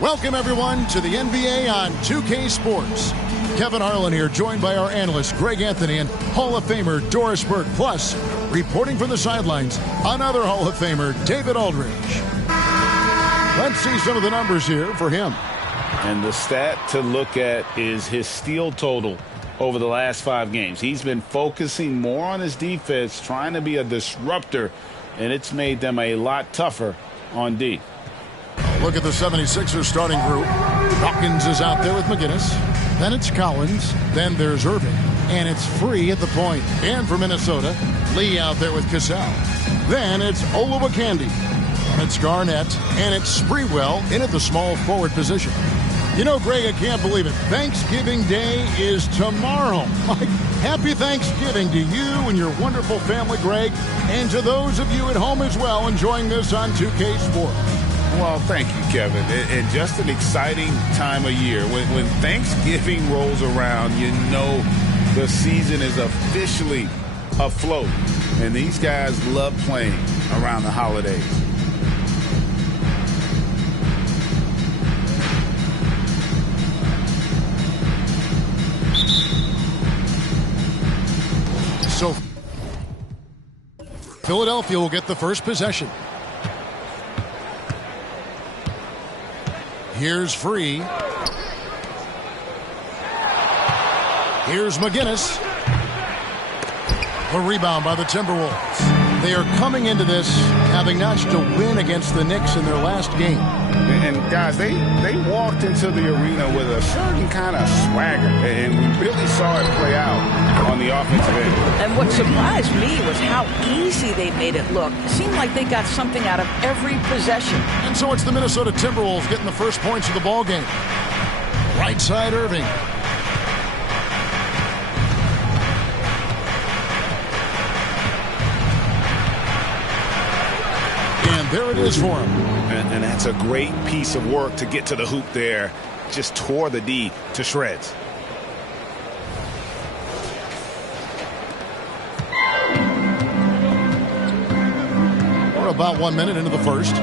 Welcome, everyone, to the NBA on 2K Sports. Kevin Harlan here, joined by our analyst, Greg Anthony, and Hall of Famer Doris Burke. Plus, reporting from the sidelines, another Hall of Famer, David Aldridge. Let's see some of the numbers here for him. And the stat to look at is his steal total over the last 5 games. He's been focusing more on his defense, trying to be a disruptor, and it's made them a lot tougher on D. Look at the 76ers starting group. Hawkins is out there with McGinnis. Then it's Collins. Then there's Irving. And it's Free at the point. And for Minnesota, Lee out there with Cassell. Then it's Olowokandi. It's Garnett. And it's Sprewell in at the small forward position. You know, Greg, I can't believe it. Thanksgiving Day is tomorrow. Happy Thanksgiving to you and your wonderful family, Greg. And to those of you at home as well enjoying this on 2K Sports. Well, thank you, Kevin. And just an exciting time of year. When Thanksgiving rolls around, you know the season is officially afloat. And these guys love playing around the holidays. So, Philadelphia will get the first possession. Here's Free. Here's McGinnis. A rebound by the Timberwolves. They are coming into this having notched a win against the Knicks in their last game. And guys, they walked into the arena with a certain kind of swagger, and we really saw it play out on the offensive end. And what surprised me was how easy they made it look. It seemed like they got something out of every possession. And so it's the Minnesota Timberwolves getting the first points of the ball game. Right side, Irving. And there it is for him. And that's a great piece of work to get to the hoop there. Just tore the D to shreds. We're about 1 minute into the first.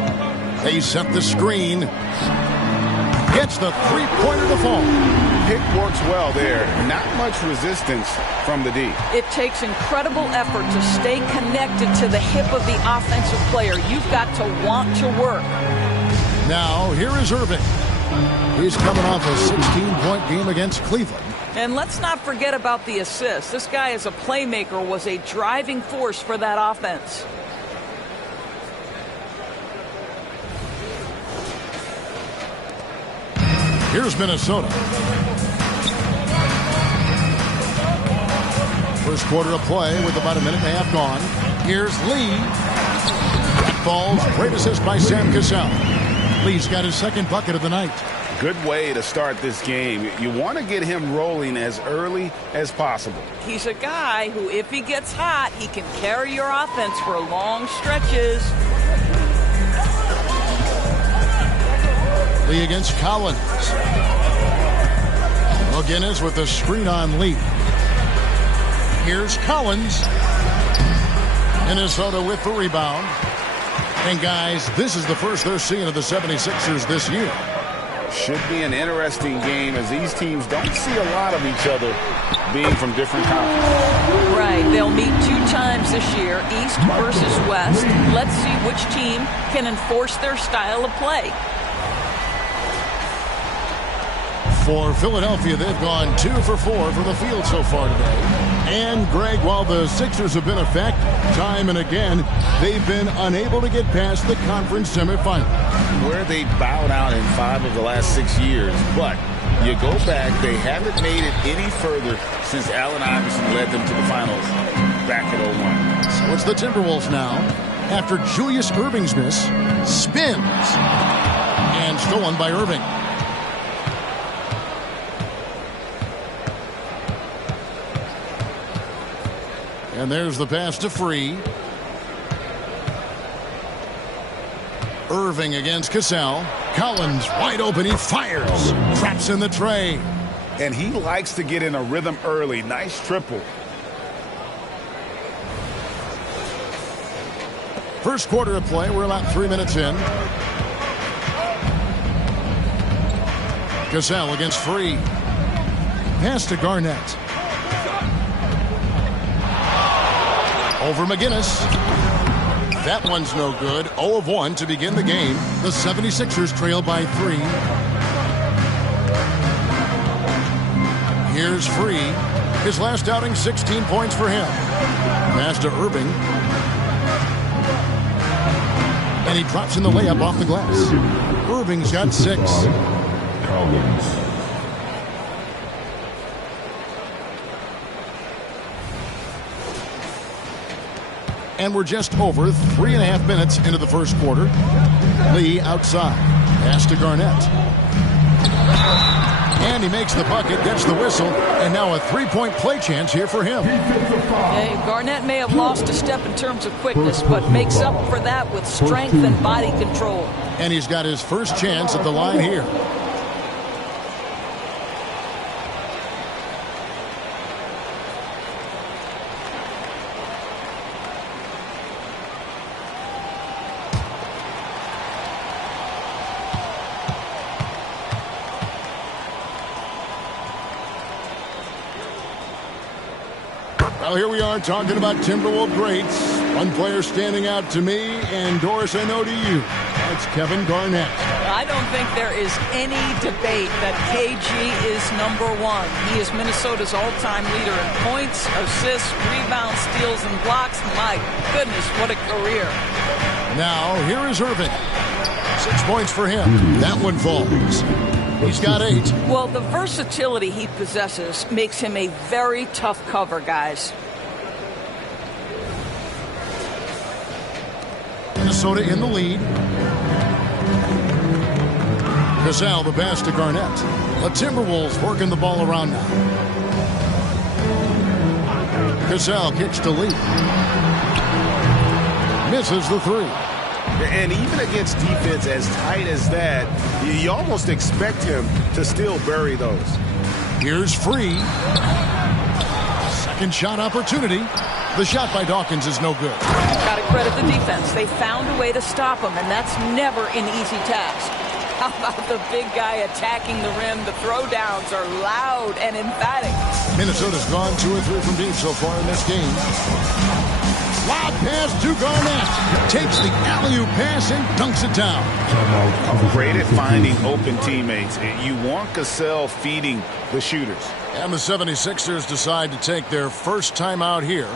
They set the screen. Gets the three-pointer to fall. Pick works well there. Not much resistance from the D. It takes incredible effort to stay connected to the hip of the offensive player. You've got to want to work. Now, here is Irving. He's coming off a 16-point game against Cleveland. And let's not forget about the assist. This guy as a playmaker was a driving force for that offense. Here's Minnesota. First quarter of play with about a minute and a half gone. Here's Lee. That ball's great assist by Sam Cassell. Lee's got his second bucket of the night. Good way to start this game. You want to get him rolling as early as possible. He's a guy who, if he gets hot, he can carry your offense for long stretches. Lee against Collins. McGinnis with the screen on Lee. Here's Collins. Minnesota with the rebound. And guys, this is the first they're seeing of the 76ers this year. Should be an interesting game as these teams don't see a lot of each other being from different conferences. Right, they'll meet 2 times this year, East versus West. Let's see which team can enforce their style of play. For Philadelphia, they've gone 2 for 4 from the field so far today. And, Greg, while the Sixers have been a fact time and again, they've been unable to get past the conference semifinal. Where they bowed out in 5 of the last 6 years. But you go back, they haven't made it any further since Allen Iverson led them to the finals back in 01. So it's the Timberwolves now. After Julius Erving's miss, spins. And stolen by Irving. And there's the pass to Free. Irving against Cassell. Collins wide open. He fires. Traps in the tray. And he likes to get in a rhythm early. Nice triple. First quarter of play. We're about 3 minutes in. Gazelle against Free. Pass to Garnett. Over McGinnis. That one's no good. 0 of 1 to begin the game. The 76ers trail by 3. Here's Free. His last outing, 16 points for him. Pass to Irving. And he drops in the layup off the glass. Irving's got 6. And we're just over 3.5 minutes into the first quarter. Lee outside. Pass to Garnett. And he makes the bucket, gets the whistle, and now a 3-point play chance here for him. Hey, Garnett may have lost a step in terms of quickness, but makes up for that with strength and body control. And he's got his first chance at the line here. Well, here we are talking about Timberwolves greats. One player standing out to me, and Doris, I know to you. That's Kevin Garnett. I don't think there is any debate that KG is #1. He is Minnesota's all-time leader in points, assists, rebounds, steals, and blocks. My goodness, what a career. Now, here is Irving. 6 points for him. That one falls. He's got 8. Well, the versatility he possesses makes him a very tough cover, guys. Minnesota in the lead. Gazelle the pass to Garnett. The Timberwolves working the ball around now. Gazelle kicks to Lee. Misses the 3. And even against defense as tight as that, you almost expect him to still bury those. Here's Free. Second shot opportunity. The shot by Dawkins is no good. Got to credit the defense. They found a way to stop him, and that's never an easy task. How about the big guy attacking the rim? The throwdowns are loud and emphatic. Minnesota's gone 2 or 3 from deep so far in this game. Lob pass to Garnett. Takes the alley-oop pass and dunks it down. Great at finding open teammates. You want Cassell feeding the shooters. And the 76ers decide to take their first time out here.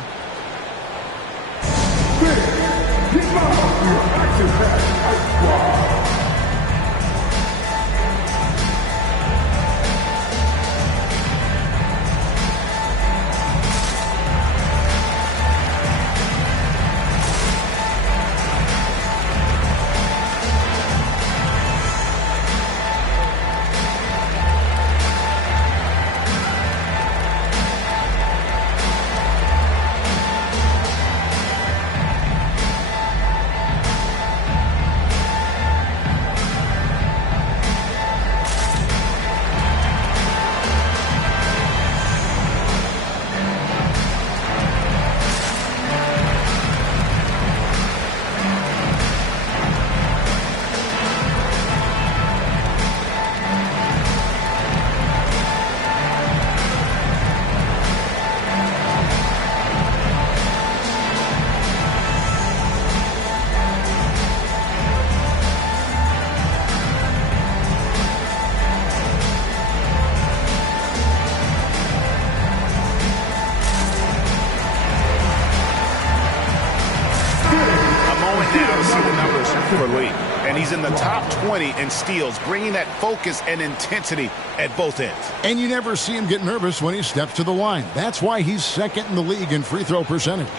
For Lee. And he's in the top 20 in steals, bringing that focus and intensity at both ends. And you never see him get nervous when he steps to the line. That's why he's second in the league in free throw percentage.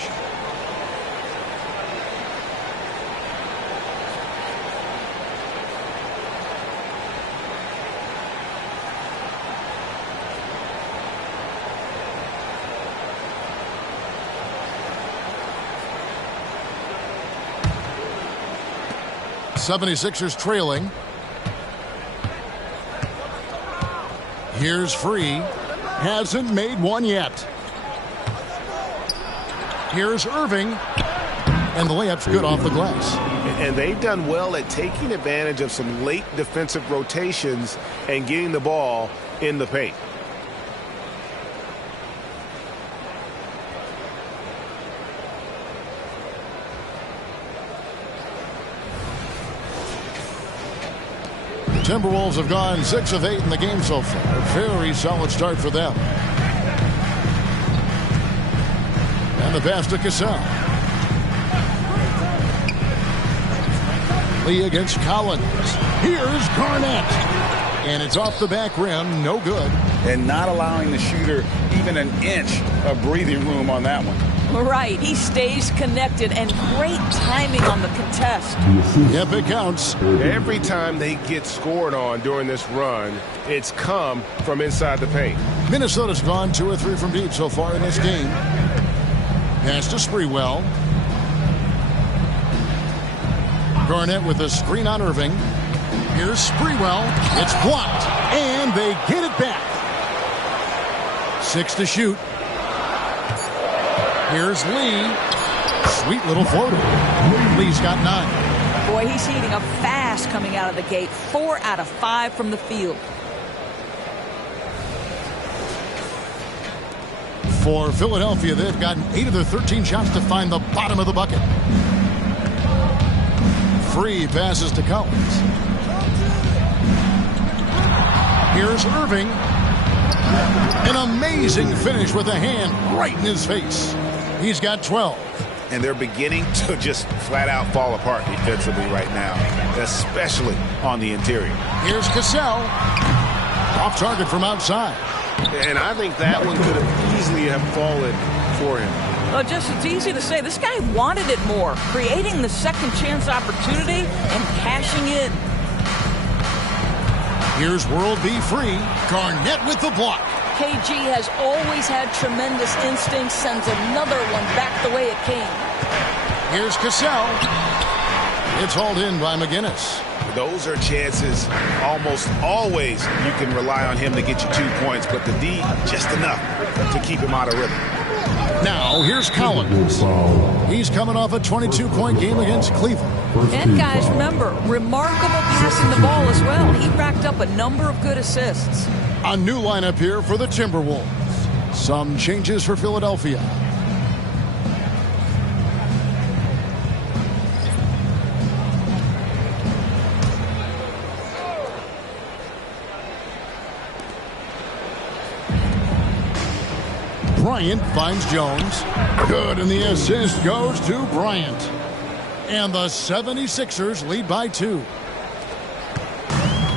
'76ers trailing. Here's Free. Hasn't made one yet. Here's Irving. And the layup's good off the glass. And they've done well at taking advantage of some late defensive rotations and getting the ball in the paint. Timberwolves have gone 6 of 8 in the game so far. A very solid start for them. And the pass to Cassell. Lee against Collins. Here's Garnett. And it's off the back rim. No good. And not allowing the shooter even an inch of breathing room on that one. Right. He stays connected, and great timing on the contest. Yep, it counts. Every time they get scored on during this run, it's come from inside the paint. Minnesota's gone 2 or 3 from deep so far in this game. Pass to Sprewell. Garnett with a screen on Irving. Here's Sprewell. It's blocked, and they get it back. 6 to shoot. Here's Lee. Sweet little floater. Lee's got 9. Boy, he's heating up fast coming out of the gate. 4 out of 5 from the field. For Philadelphia, they've gotten 8 of their 13 shots to find the bottom of the bucket. Free passes to Collins. Here's Irving. An amazing finish with a hand right in his face. He's got 12. And they're beginning to just flat out fall apart defensively right now, especially on the interior. Here's Cassell. Off target from outside. And I think that one could have easily have fallen for him. Well, just it's easy to say. This guy wanted it more, creating the second chance opportunity and cashing in. Here's World B free. Garnett with the block. KG has always had tremendous instincts, sends another one back the way it came. Here's Cassell. It's hauled in by McGinnis. Those are chances almost always you can rely on him to get you 2 points, but the D just enough to keep him out of rhythm. Now here's Collins. He's coming off a 22-point game against Cleveland. And guys, remember, remarkable passing the ball as well. He racked up a number of good assists. A new lineup here for the Timberwolves. Some changes for Philadelphia. Bryant finds Jones. Good, and the assist goes to Bryant. And the 76ers lead by 2.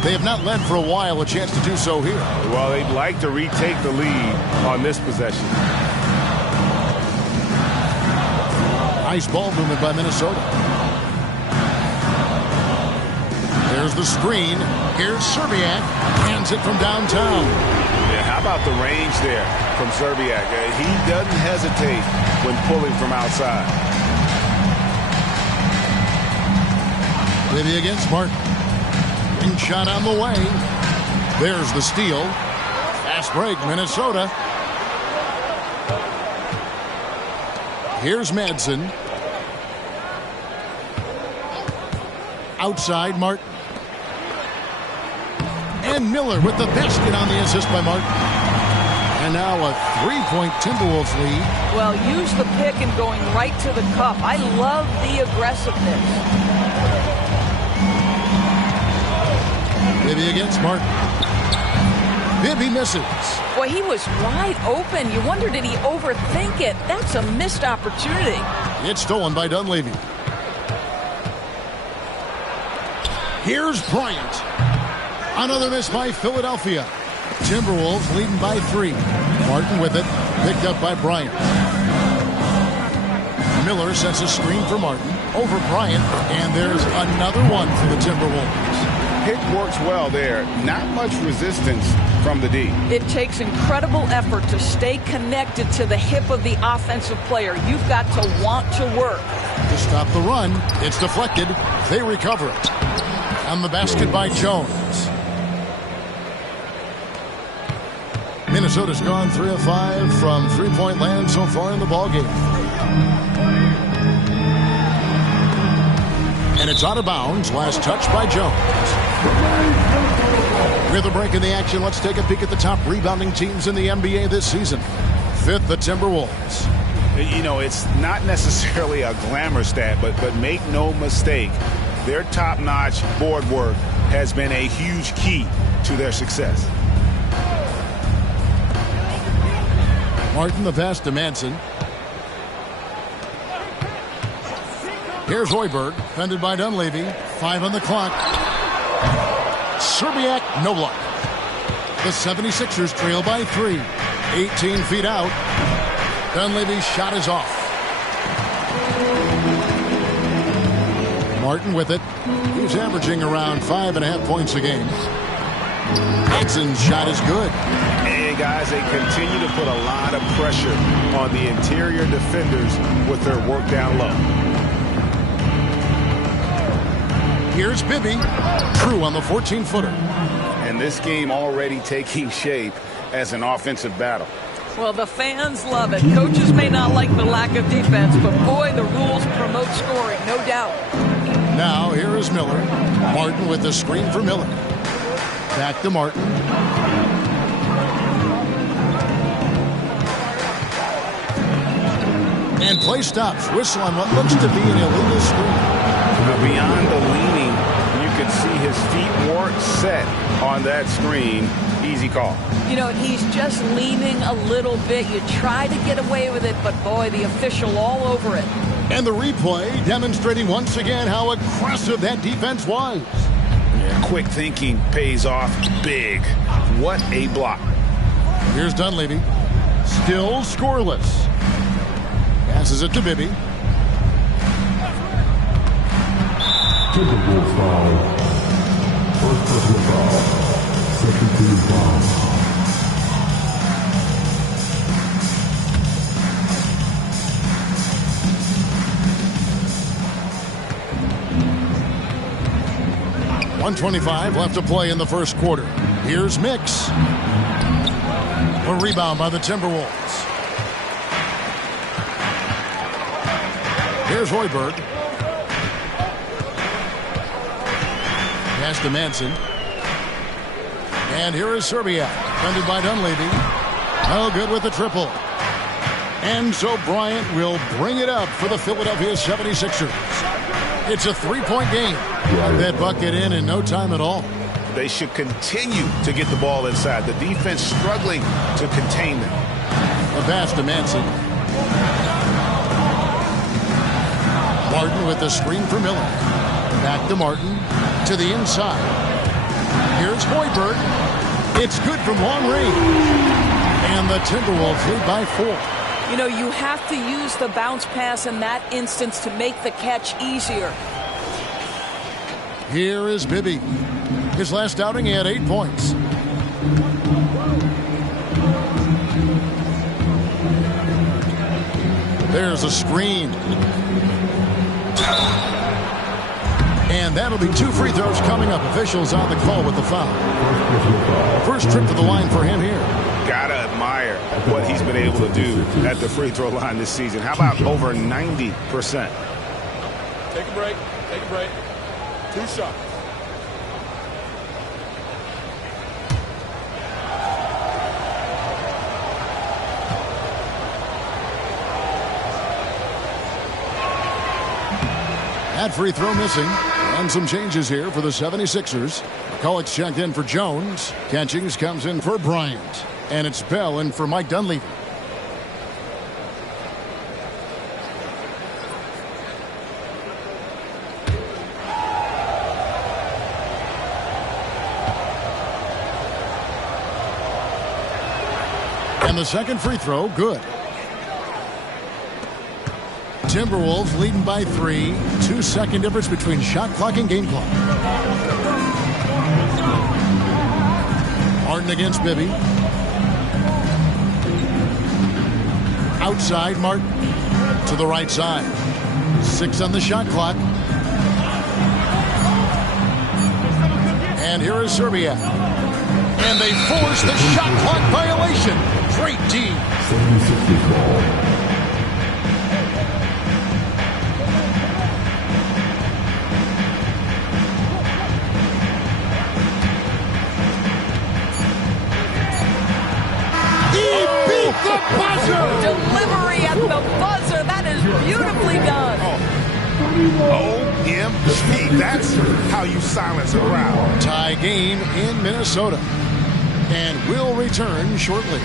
They have not led for a while, a chance to do so here. Well, they'd like to retake the lead on this possession. Nice ball movement by Minnesota. There's the screen. Here's Serbiak. Hands it from downtown. Yeah, how about the range there from Serbiak? He doesn't hesitate when pulling from outside. Libby against Martin. Ring shot on the way. There's the steal. Fast break, Minnesota. Here's Madsen. Outside, Martin. And Miller with the basket on the assist by Martin. And now a 3-point Timberwolves lead. Well, use the pick and going right to the cup. I love the aggressiveness. Bibby against Martin. Bibby misses. Boy, he was wide open. You wonder, did he overthink it? That's a missed opportunity. It's stolen by Dunleavy. Here's Bryant. Another miss by Philadelphia. Timberwolves leading by 3. Martin with it. Picked up by Bryant. Miller sets a screen for Martin. Over Bryant. And there's another one for the Timberwolves. Pick works well there. Not much resistance from the D. It takes incredible effort to stay connected to the hip of the offensive player. You've got to want to work. To stop the run, it's deflected. They recover it. On the basket by Jones. Minnesota's gone 3 of 5 from three-point land so far in the ballgame. And it's out of bounds. Last touch by Jones. With a break in the action, let's take a peek at the top rebounding teams in the NBA this season. Fifth, the Timberwolves. You know, it's not necessarily a glamour stat, but make no mistake, their top-notch board work has been a huge key to their success. Martin, the pass to Manson. Here's Hoiberg, defended by Dunleavy. 5 on the clock. Serbiak, no luck. The 76ers trail by 3. 18 feet out. Dunleavy's shot is off. Martin with it. He's averaging around 5.5 points a game. Jackson's shot is good. And guys, they continue to put a lot of pressure on the interior defenders with their work down low. Here's Bibby. True on the 14-footer. And this game already taking shape as an offensive battle. Well, the fans love it. Coaches may not like the lack of defense, but boy, the rules promote scoring, no doubt. Now, here is Miller. Martin with the screen for Miller. Back to Martin. And play stops. Whistle on what looks to be an illegal screen. Beyond the leaning, you can see his feet weren't set on that screen. Easy call. You know, he's just leaning a little bit. You try to get away with it, but boy, the official all over it. And the replay demonstrating once again how aggressive that defense was. Yeah, quick thinking pays off big. What a block. Here's Dunleavy. Still scoreless. Passes it to Bibby. Timberwolves foul. First personal foul. Second team foul. .125 left to play in the first quarter. Here's Mix. A rebound by the Timberwolves. Here's Hoiberg. Pass to Manson. And here is Serbiak, defended by Dunleavy. Oh, good with the triple. And so Bryant will bring it up for the Philadelphia 76ers. It's a three-point game. Got that bucket in no time at all. They should continue to get the ball inside. The defense struggling to contain them. The pass to Manson. Martin with the screen for Miller. Back to Martin. To the inside. Here's Hoiberg. It's good from long range. And the Timberwolves lead by 4. You know, you have to use the bounce pass in that instance to make the catch easier. Here is Bibby. His last outing, he had 8 points. There's a screen. And that'll be 2 free throws coming up. Officials on the call with the foul. First trip to the line for him here. Gotta admire what he's been able to do at the free throw line this season. How about over 90%? Take a break. Take a break. 2 shots. That free throw missing. And some changes here for the 76ers. McCulloch's checked in for Jones. Catchings comes in for Bryant. And it's Bell in for Mike Dunleavy. And the second free throw, good. Timberwolves leading by 3. 2-second difference between shot clock and game clock. Martin against Bibby. Outside Martin. To the right side. 6 on the shot clock. And here is Serbiak. And they force the shot clock violation. Great D. 76ers ball. Delivery at the buzzer. That is beautifully done. OMG. That's how you silence a crowd. Tie game in Minnesota. And we'll return shortly.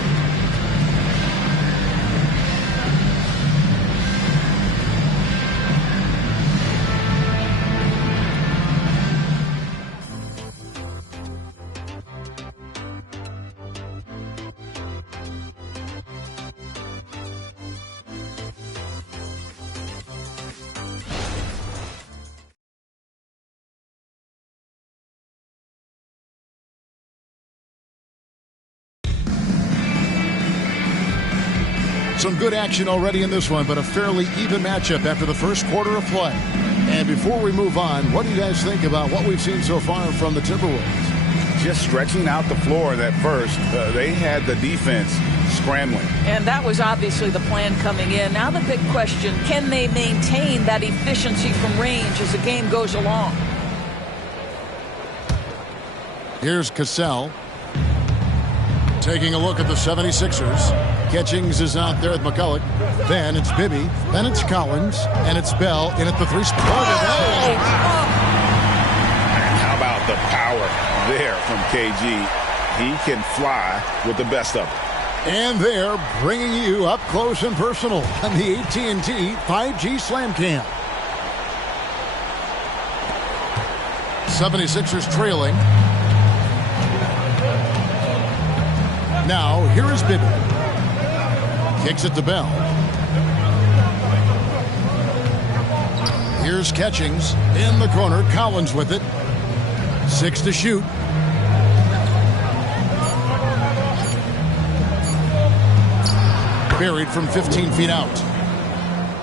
Some good action already in this one, but a fairly even matchup after the first quarter of play. And before we move on, what do you guys think about what we've seen so far from the Timberwolves? Just stretching out the floor that first. They had the defense scrambling. And that was obviously the plan coming in. Now the big question, can they maintain that efficiency from range as the game goes along? Here's Cassell. Taking a look at the 76ers. Catchings is out there with McCulloch. Then it's Bibby. Then it's Collins. And it's Bell in at the three spot. How about the power there from KG? He can fly with the best of them. And they're bringing you up close and personal on the AT&T 5G Slam Cam. 76ers trailing. Now, here is Bibby. Kicks it to Bell. Here's Catchings in the corner. Collins with it. 6 to shoot. Buried from 15 feet out.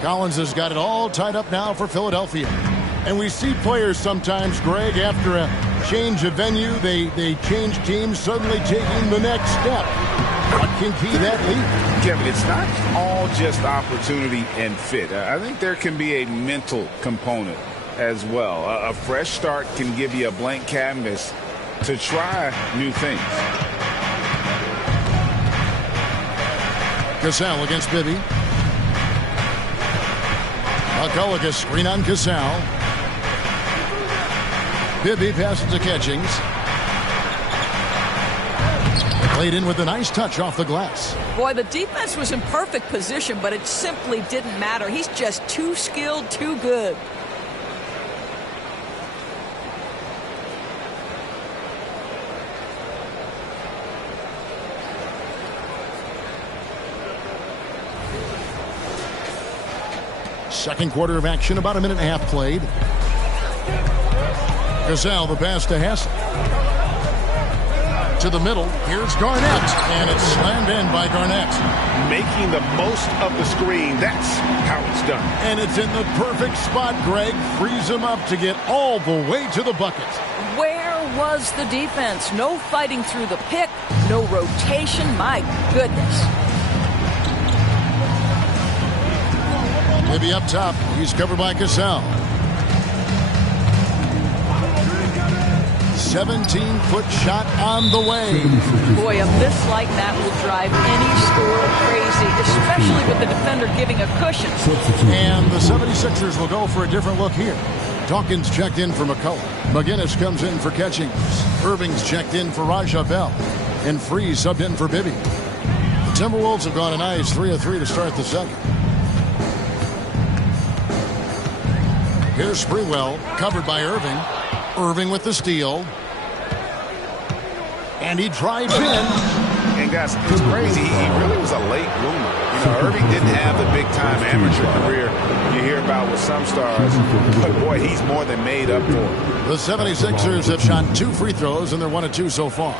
Collins has got it all tied up now for Philadelphia. And we see players sometimes, Greg, after a change of venue, they change teams, suddenly taking the next step. What can key that lead? Kevin, it's not all just opportunity and fit. I think there can be a mental component as well. A fresh start can give you a blank canvas to try new things. Cassell against Bibby. McCulloch, a screen on Cassell. Bibby passes to Catchings. Played in with a nice touch off the glass. Boy, the defense was in perfect position, but it simply didn't matter. He's just too skilled, too good. Second quarter of action, about a minute and a half played. Cassell, the pass to Hassel. To the middle, here's Garnett, and it's slammed in by Garnett. Making the most of the screen, that's how it's done. And it's in the perfect spot, Greg. Frees him up to get all the way to the bucket. Where was the defense? No fighting through the pick, no rotation. My goodness. Maybe up top, he's covered by Cassell. 17-foot shot on the way. Boy, a miss like that will drive any scorer crazy, especially with the defender giving a cushion. And the 76ers will go for a different look here. Dawkins checked in for McCulloch. McGinnis comes in for Catchings. Irving's checked in for Raja Bell. And Freeze subbed in for Bibby. The Timberwolves have gone a nice 3 of 3 to start the second. Here's Sprewell, covered by Irving. Irving with the steal. And he drives in. And guys, it's crazy. He really was a late bloomer. You know, Irving didn't have the big-time amateur career you hear about with some stars. But, boy, he's more than made up for it. The 76ers have shot 2 free throws, and they're 1 of 2 so far.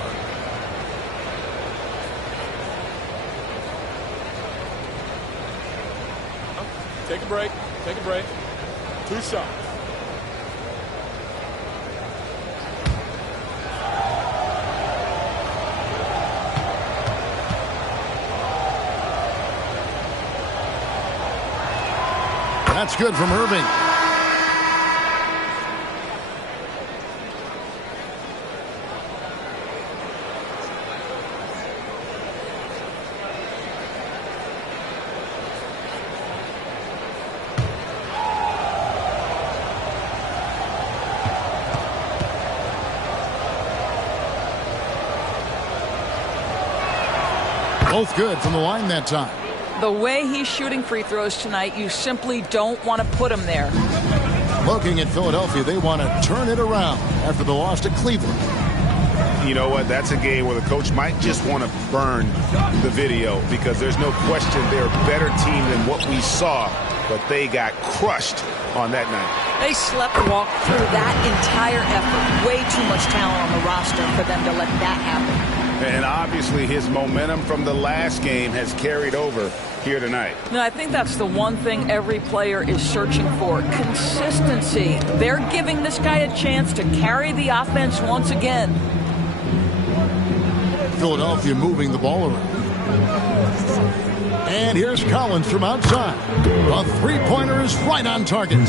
Take a break. Take a break. 2 shots. That's good from Irving. Both good from the line that time. The way he's shooting free throws tonight, you simply don't want to put him there. Looking at Philadelphia, they want to turn it around after the loss to Cleveland. You know what? That's a game where the coach might just want to burn the video because there's no question they're a better team than what we saw, but they got crushed on that night. They sleepwalked through that entire effort. Way too much talent on the roster for them to let that happen. And obviously his momentum from the last game has carried over here tonight. No, I think that's the one thing every player is searching for. Consistency. They're giving this guy a chance to carry the offense once again. Philadelphia moving the ball around. And here's Collins from outside. A three-pointer is right on target.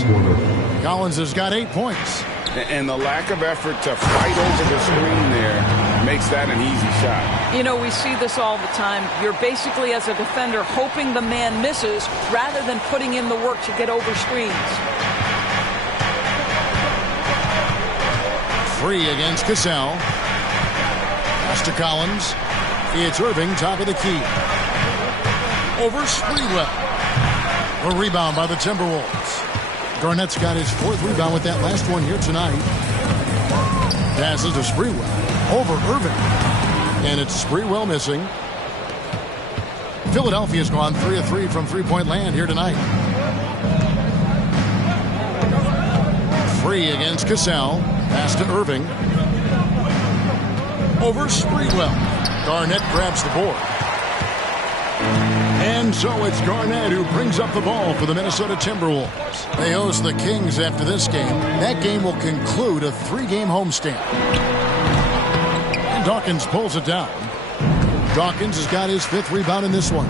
Collins has got 8 points. And the lack of effort to fight over the screen there makes that an easy shot. You know, we see this all the time. You're basically, as a defender, hoping the man misses rather than putting in the work to get over screens. Free against Cassell. Pass to Collins. It's Irving, top of the key. Over Sprewell. A rebound by the Timberwolves. Garnett's got his 4th rebound with that last one here tonight. Passes to Sprewell. Over Irving. And it's Sprewell missing. Philadelphia's gone 3 of 3 from three-point land here tonight. Free against Cassell. Pass to Irving. Over Sprewell. Garnett grabs the board. And so it's Garnett who brings up the ball for the Minnesota Timberwolves. They host the Kings after this game. That game will conclude a 3-game homestand. And Dawkins pulls it down. Dawkins has got his 5th rebound in this one.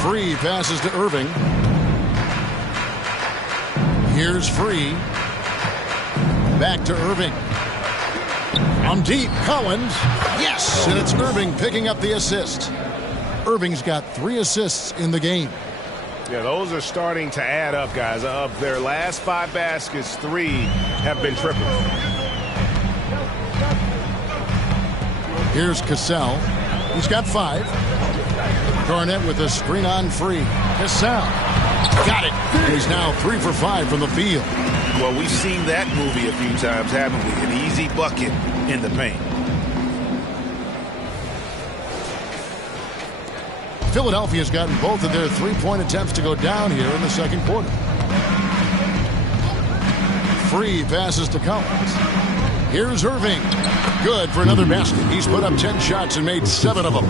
Free passes to Irving. Here's Free. Back to Irving. On deep, Collins. Yes, and it's Irving picking up the assist. Irving's got 3 assists in the game. Yeah, those are starting to add up, guys. Of their last 5 baskets, 3 have been triples. Here's Cassell. He's got 5. Garnett with a screen on Free. Cassell. Got it. And he's now 3 for 5 from the field. Well, we've seen that movie a few times, haven't we? An easy bucket in the paint. Philadelphia's gotten both of their 3-point attempts to go down here in the second quarter. Free passes to Collins. Here's Irving. Good for another basket. He's put up 10 shots and made 7 of them.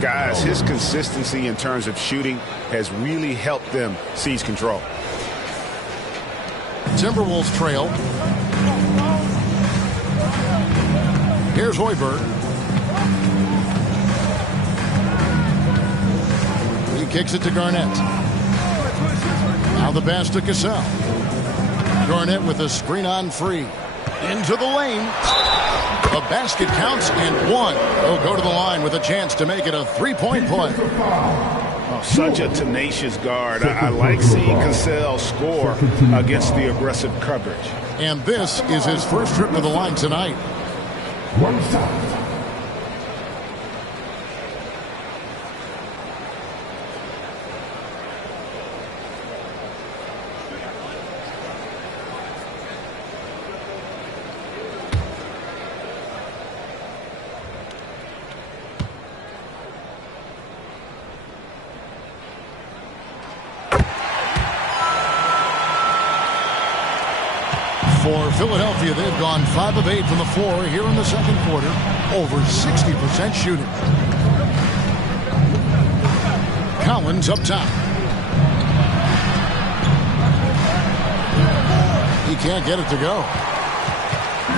Guys, his consistency in terms of shooting has really helped them seize control. Timberwolves trail. Here's Hoiberg. He kicks it to Garnett. Now the pass to Cassell. Garnett with a screen on Free. Into the lane. A basket counts and 1. He'll go to the line with a chance to make it a 3-point play. Oh, such a tenacious guard. I like seeing Cassell score against the aggressive coverage. And this is his first trip to the line tonight. One side. For Philadelphia, they've gone 5 of 8 from the floor here in the second quarter. Over 60% shooting. Collins up top. He can't get it to go.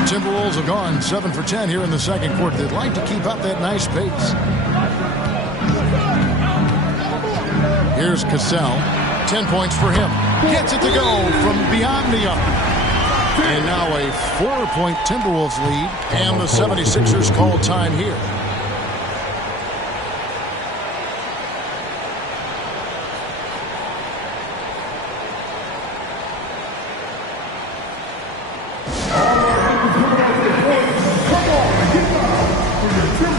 Timberwolves have gone 7 for 10 here in the second quarter. They'd like to keep up that nice pace. Here's Cassell. 10 points for him. Gets it to go from beyond the arc. And now a 4-point Timberwolves lead. And the 76ers call time here. Come on, get up.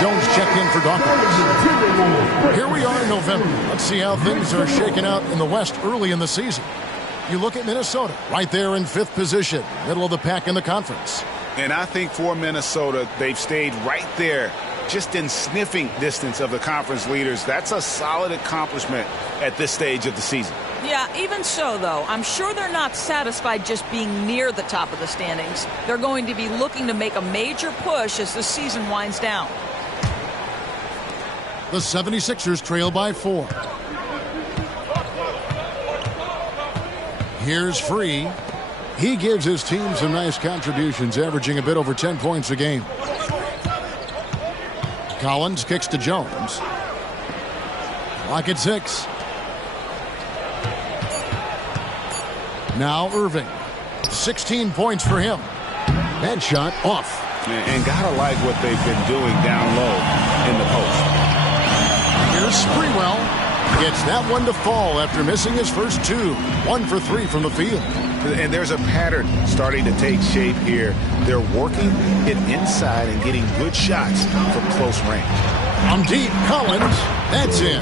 Jones checked in for Dawkins. Here we are in November. Let's see how things are shaking out in the West early in the season. You look at Minnesota, right there in 5th position, middle of the pack in the conference. And I think for Minnesota, they've stayed right there, just in sniffing distance of the conference leaders. That's a solid accomplishment at this stage of the season. Yeah, even so, though, I'm sure they're not satisfied just being near the top of the standings. They're going to be looking to make a major push as the season winds down. The 76ers trail by 4. Here's Free. He gives his team some nice contributions, averaging a bit over 10 points a game. Collins kicks to Jones. Clock at 6. Now Irving. 16 points for him. That shot off. And gotta like what they've been doing down low in the post. Here's Sprewell. Gets that one to fall after missing his first 2. 1 for 3 from the field. And there's a pattern starting to take shape here. They're working it inside and getting good shots from close range. From deep, Collins. That's in.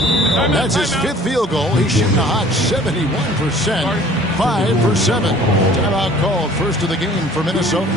That's his 5th field goal. He's shooting a hot 71%. 5 for 7. Timeout called, first of the game for Minnesota.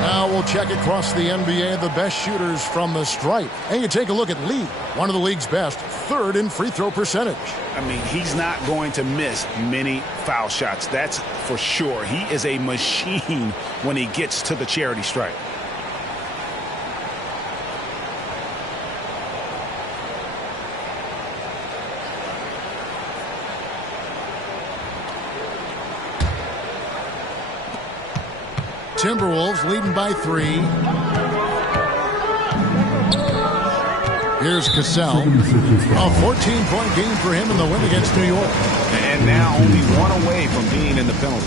Now we'll check across the NBA the best shooters from the stripe. And you take a look at Lee, one of the league's best, 3rd in free throw percentage. I mean, he's not going to miss many foul shots. That's for sure. He is a machine when he gets to the charity stripe. Timberwolves leading by 3. Here's Cassell. A 14-point game for him in the win against New York. And now only 1 away from being in the penalty.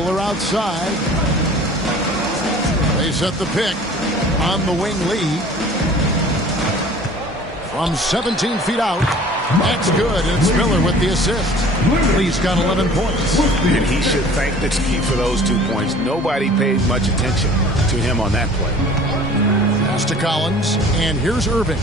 Miller outside. They set the pick on the wing. Lee from 17 feet out. That's good, and it's Miller with the assist. Lee's got 11 points. And he should thank the team for those 2 points. Nobody paid much attention to him on that play. Pass to Collins, and here's Irving.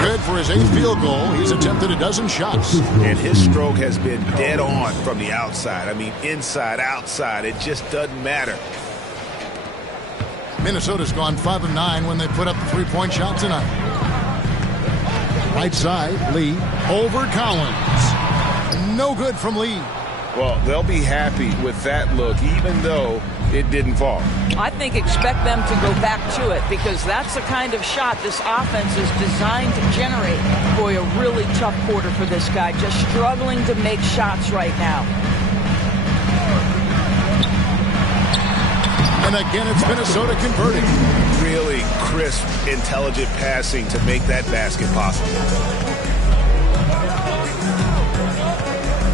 Good for his 8th field goal. He's attempted a dozen shots. And his stroke has been dead on from the outside. I mean, inside, outside, it just doesn't matter. Minnesota's gone 5 of 9 when they put up the three-point shot tonight. Right side, Lee over Collins. No good from Lee. Well, they'll be happy with that look, even though it didn't fall. I think expect them to go back to it because that's the kind of shot this offense is designed to generate. Boy, a really tough quarter for this guy, just struggling to make shots right now. And again, it's Minnesota converting. Really crisp, intelligent passing to make that basket possible.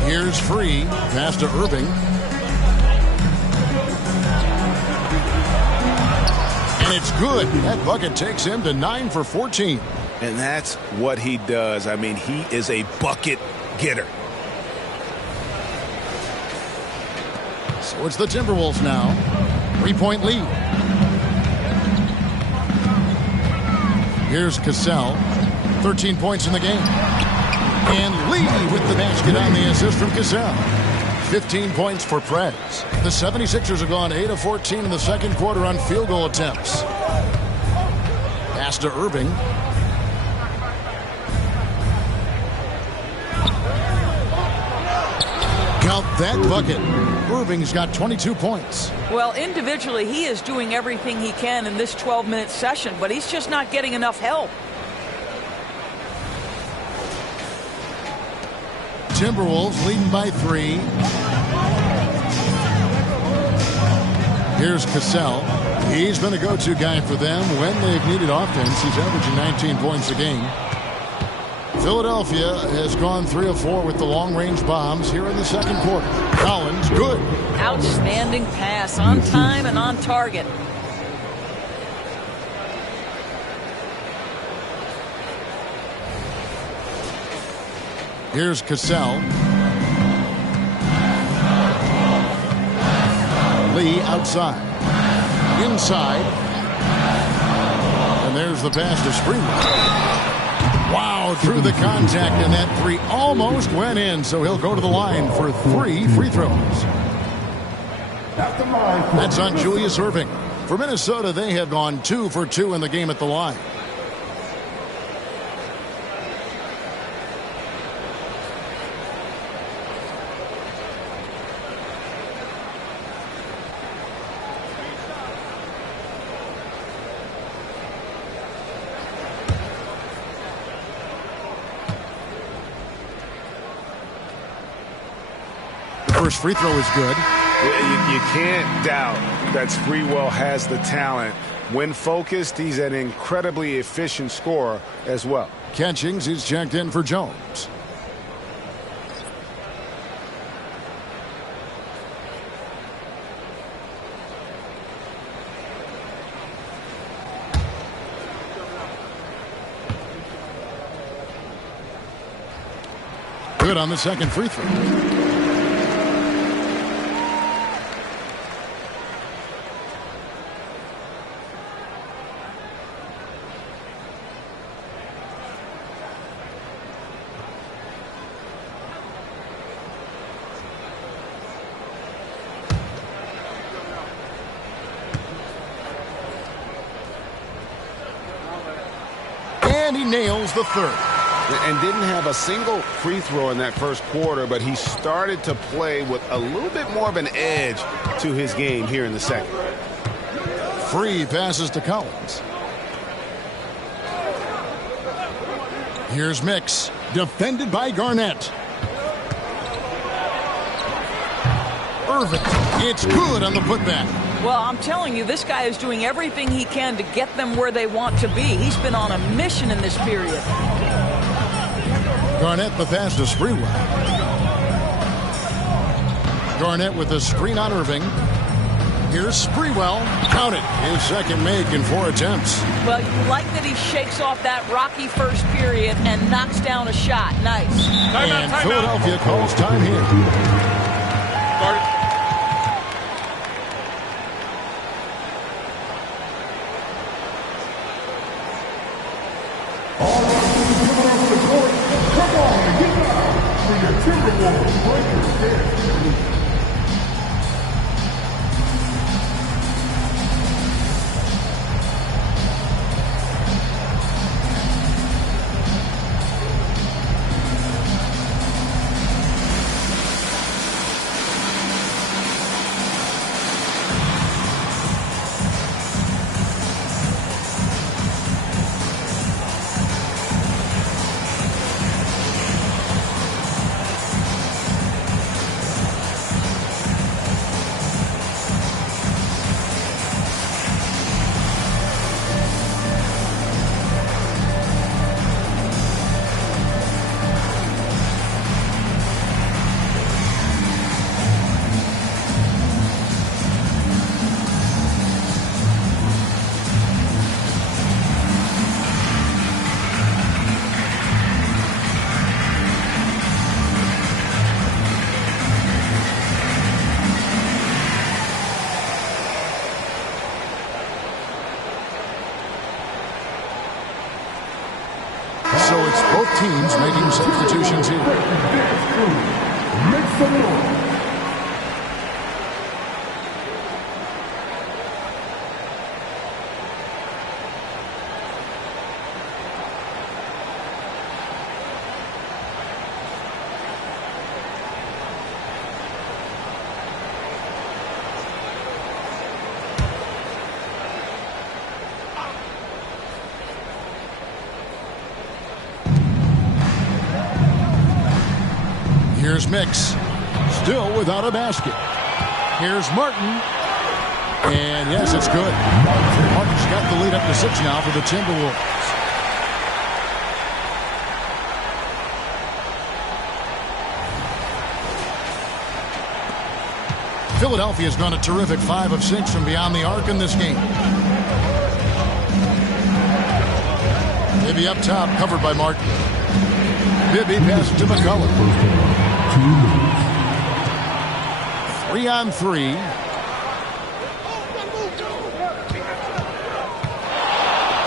Here's Free. Pass to Irving. And it's good. That bucket takes him to 9 for 14. And that's what he does. I mean, he is a bucket getter. So it's the Timberwolves now. 3-point lead. Here's Cassell. 13 points in the game. And Lee with the basket on the assist from Cassell. 15 points for Prez. The 76ers have gone 8 of 14 in the second quarter on field goal attempts. Pass to Irving. Count that bucket. Irving's got 22 points. Well, individually, he is doing everything he can in this 12-minute session, but he's just not getting enough help. Timberwolves leading by 3. Here's Cassell. He's been a go-to guy for them when they've needed offense. He's averaging 19 points a game. Philadelphia has gone 3 of 4 with the long-range bombs here in the second quarter. Collins, good. Outstanding pass, on time and on target. Here's Cassell. Lee outside. Inside. And there's the pass to Springwood. Wow, through the contact, and that 3 almost went in, so he'll go to the line for 3 free throws. That's on Julius Irving. For Minnesota, they have gone 2 for 2 in the game at the line. First free throw is good. You can't doubt that Sprewell has the talent. When focused, he's an incredibly efficient scorer as well. Catchings is checked in for Jones. Good on the second free throw. And he nails the third. And didn't have a single free throw in that first quarter, but he started to play with a little bit more of an edge to his game here in the second. Free passes to Collins. Here's Mix, defended by Garnett. Irving, it's good on the putback. Well, I'm telling you, this guy is doing everything he can to get them where they want to be. He's been on a mission in this period. Garnett the pass to Sprewell. Garnett with a screen on Irving. Here's Sprewell. Count it. His second make in 4 attempts. Well, you like that he shakes off that rocky first period and knocks down a shot. Nice. And Philadelphia calls time here. Guard it. All right, coming off the court. Come on, get down for your Timberwolves breakers dance. So it's both teams making substitutions here. Make some noise. Here's Mix. Still without a basket. Here's Martin. And yes, it's good. Martin's got the lead up to 6 now for the Timberwolves. Philadelphia's done a terrific 5 of 6 from beyond the arc in this game. Bibby up top, covered by Martin. Bibby passes to McCullough. 3 on 3.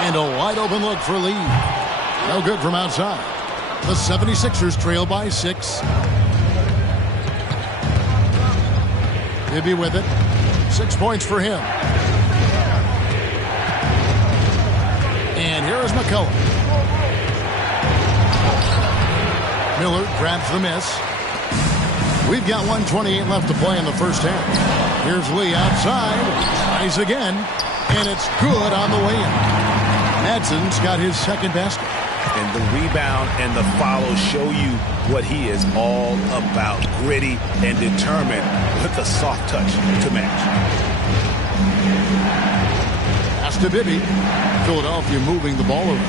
And a wide open look for Lee. No good from outside. The 76ers trail by 6. Bibby with it. 6 points for him. And here is McCullough. Miller grabs the miss. We've got 1:28 left to play in the first half. Here's Lee outside. Tries again. And it's good on the way in. Madson's got his second basket. And the rebound and the follow show you what he is all about. Gritty and determined with a soft touch to match. Pass to Bibby. Philadelphia moving the ball over.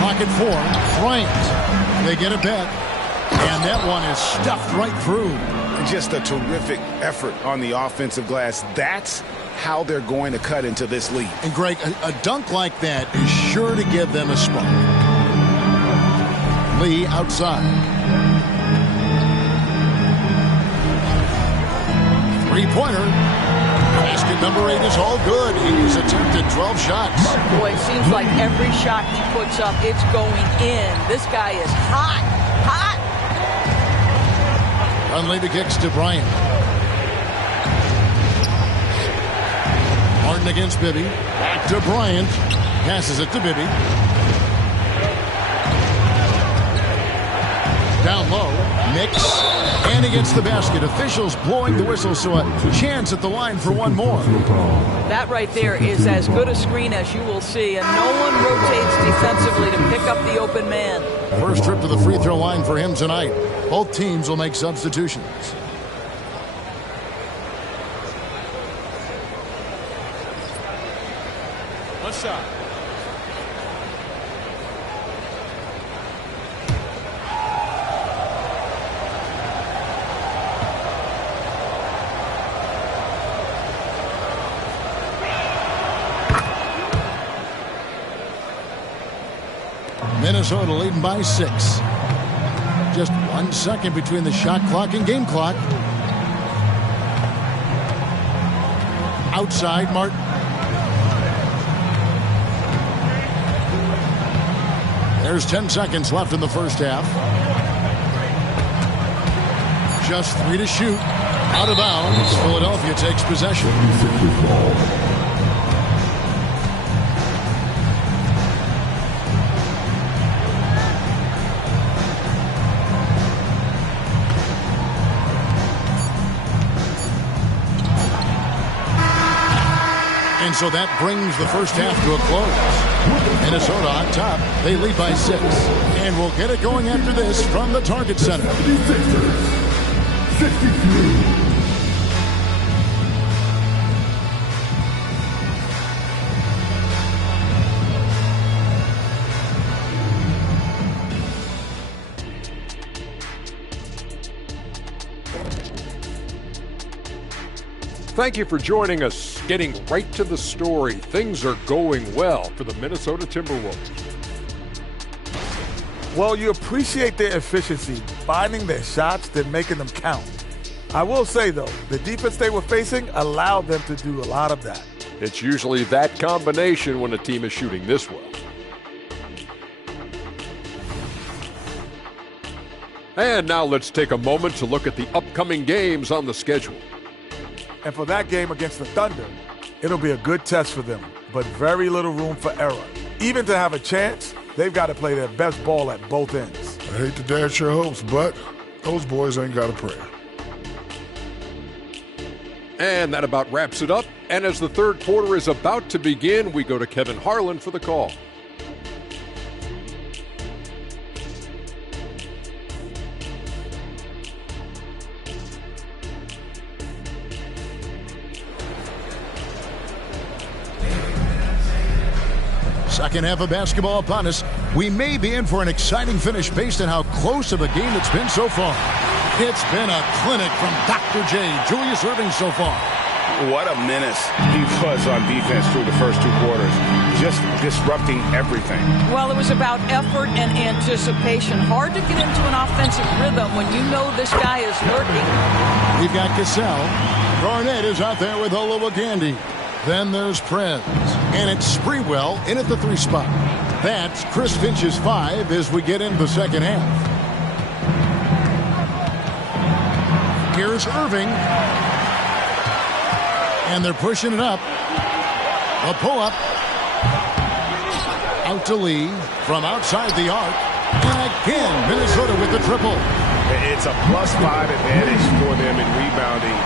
Pocket 4. Bryant. They get it back. And that one is stuffed right through. Just a terrific effort on the offensive glass. That's how they're going to cut into this lead. And Greg, a dunk like that is sure to give them a spark. Lee outside. 3-pointer. Basket number 8 is all good. He's attempted 12 shots. Boy, it seems like every shot he puts up, it's going in. This guy is hot. Hot. Dunleavy kicks to Bryant. Martin against Bibby. Back to Bryant. Passes it to Bibby. Down low. Mix. And he gets the basket. Officials blowing the whistle, so a chance at the line for one more. That right there is as good a screen as you will see, and no one rotates defensively to pick up the open man. First trip to the free throw line for him tonight. Both teams will make substitutions. One shot. Minnesota leading by 6. Just 1 second between the shot clock and game clock. Outside, Martin. There's 10 seconds left in the first half. Just 3 to shoot. Out of bounds. Philadelphia takes possession. And so that brings the first half to a close. Minnesota on top. They lead by 6. And we'll get it going after this from the Target Center. 62. Thank you for joining us. Getting right to the story. Things are going well for the Minnesota Timberwolves. Well, you appreciate their efficiency, finding their shots, then making them count. I will say, though, the defense they were facing allowed them to do a lot of that. It's usually that combination when a team is shooting this well. And now let's take a moment to look at the upcoming games on the schedule. And for that game against the Thunder, it'll be a good test for them, but very little room for error. Even to have a chance, they've got to play their best ball at both ends. I hate to dash your hopes, but those boys ain't got a prayer. And that about wraps it up. And as the third quarter is about to begin, we go to Kevin Harlan for the call. Second half of basketball upon us. We may be in for an exciting finish based on how close of a game it's been so far. It's been a clinic from Dr. J, Julius Erving so far. What a menace he was on defense through the first 2 quarters. Just disrupting everything. Well, it was about effort and anticipation. Hard to get into an offensive rhythm when you know this guy is lurking. We've got Cassell. Garnett is out there with Olowokandi. Then there's Prez. And it's Sprewell in at the 3 spot. That's Chris Finch's 5 as we get into the second half. Here's Erving. And they're pushing it up. A pull-up. Out to Lee from outside the arc. And again, Minnesota with the triple. It's a +5 advantage for them in rebounding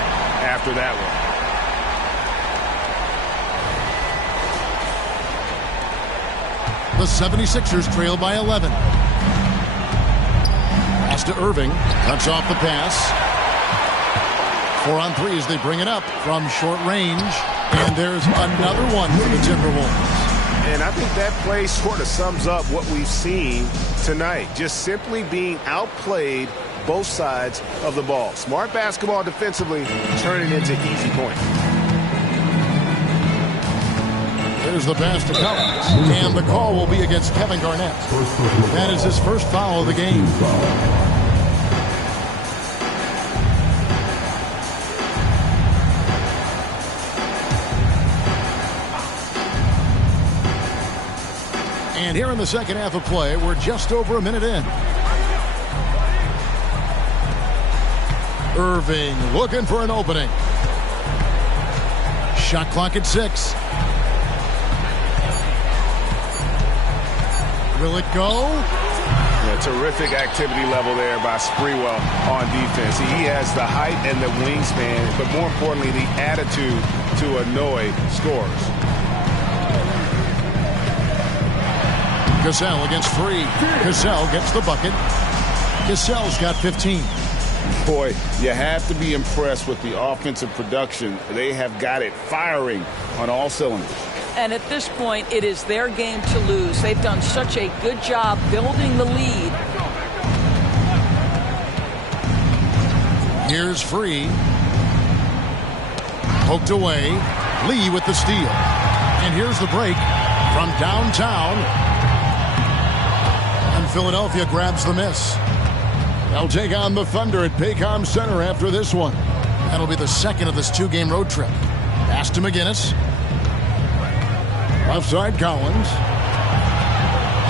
after that one. The 76ers trail by 11. Pass to Erving. Cuts off the pass. 4 on 3 as they bring it up from short range. And there's another one for the Timberwolves. And I think that play sort of sums up what we've seen tonight. Just simply being outplayed both sides of the ball. Smart basketball defensively, turning into easy points. There's the pass to Collins. And the call will be against Kevin Garnett. That is his first foul of the game. And here in the second half of play, we're just over a minute in. Erving looking for an opening. Shot clock at 6. Will it go? Yeah, terrific activity level there by Sprewell on defense. He has the height and the wingspan, but more importantly, the attitude to annoy scorers. Cassell against 3. Cassell gets the bucket. Cassell's got 15. Boy, you have to be impressed with the offensive production. They have got it firing on all cylinders. And at this point, it is their game to lose. They've done such a good job building the lead. Here's Free. Poked away. Lee with the steal. And here's the break from downtown. Philadelphia grabs the miss. They'll take on the Thunder at Paycom Center after this one. That'll be the second of this 2-game road trip. Pass to McGinnis. Left side, Collins.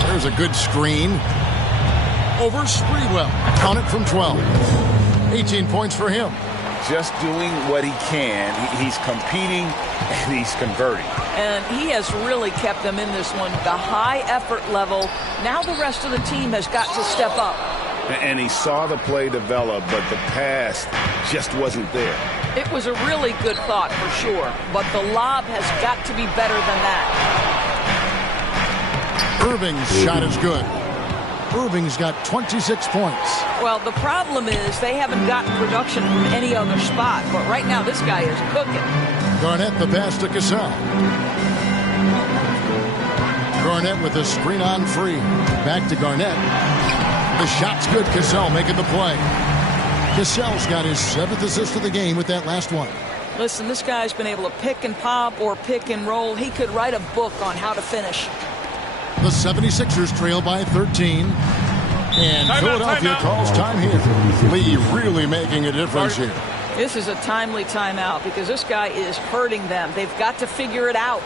There's a good screen. Over Spreewell. Count it from 12. 18 points for him. Just doing what he can. He's competing and he's converting. And he has really kept them in this one. The high effort level. Now the rest of the team has got to step up. And he saw the play develop, but the pass just wasn't there. It was a really good thought for sure, but the lob has got to be better than that. Irving's shot is good. Irving's got 26 points. Well, the problem is they haven't gotten production from any other spot, but right now this guy is cooking. Garnett the pass to Cassell. Garnett with a screen on free. Back to Garnett. The shot's good. Cassell making the play. Cassell's got his 7th assist of the game with that last one. Listen, this guy's been able to pick and pop or pick and roll. He could write a book on how to finish. The 76ers trail by 13. And Philadelphia calls time here. Lee really making a difference here. This is a timely timeout because this guy is hurting them. They've got to figure it out.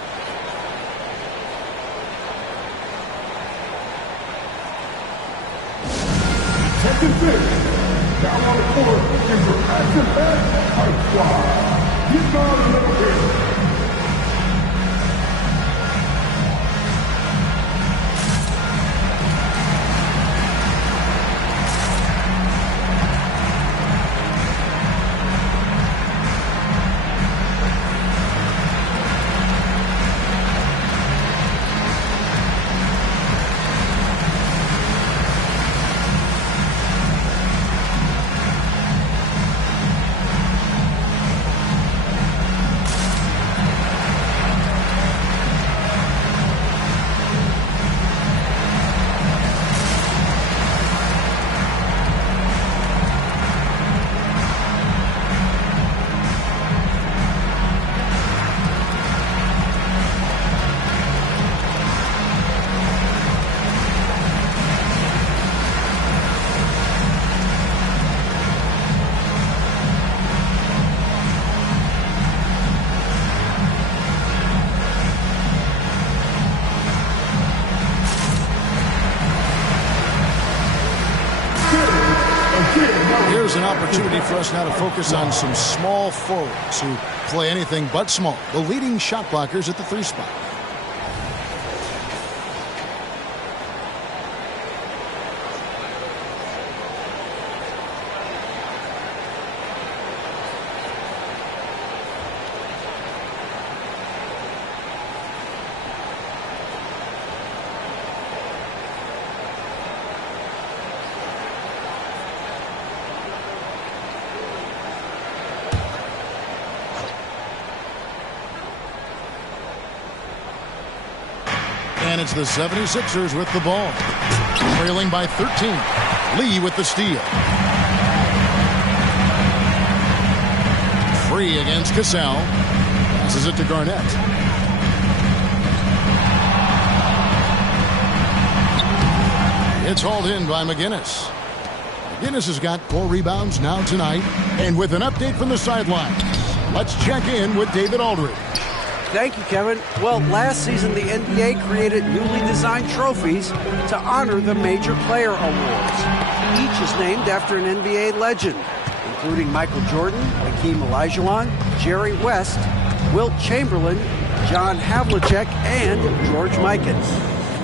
Second six. Down on the court is the passive back by squad. He's got a little bit. Here's an opportunity for us now to focus on some small forwards who play anything but small. The leading shot blockers at the 3 spot. And it's the 76ers with the ball. Trailing by 13. Lee with the steal. Free against Cassell. Passes it to Garnett. It's hauled in by McGinnis. McGinnis has got 4 rebounds now tonight. And with an update from the sideline, let's check in with David Aldridge. Thank you, Kevin. Well, last season, the NBA created newly designed trophies to honor the major player awards. Each is named after an NBA legend, including Michael Jordan, Hakeem Olajuwon, Jerry West, Wilt Chamberlain, John Havlicek, and George Mikan.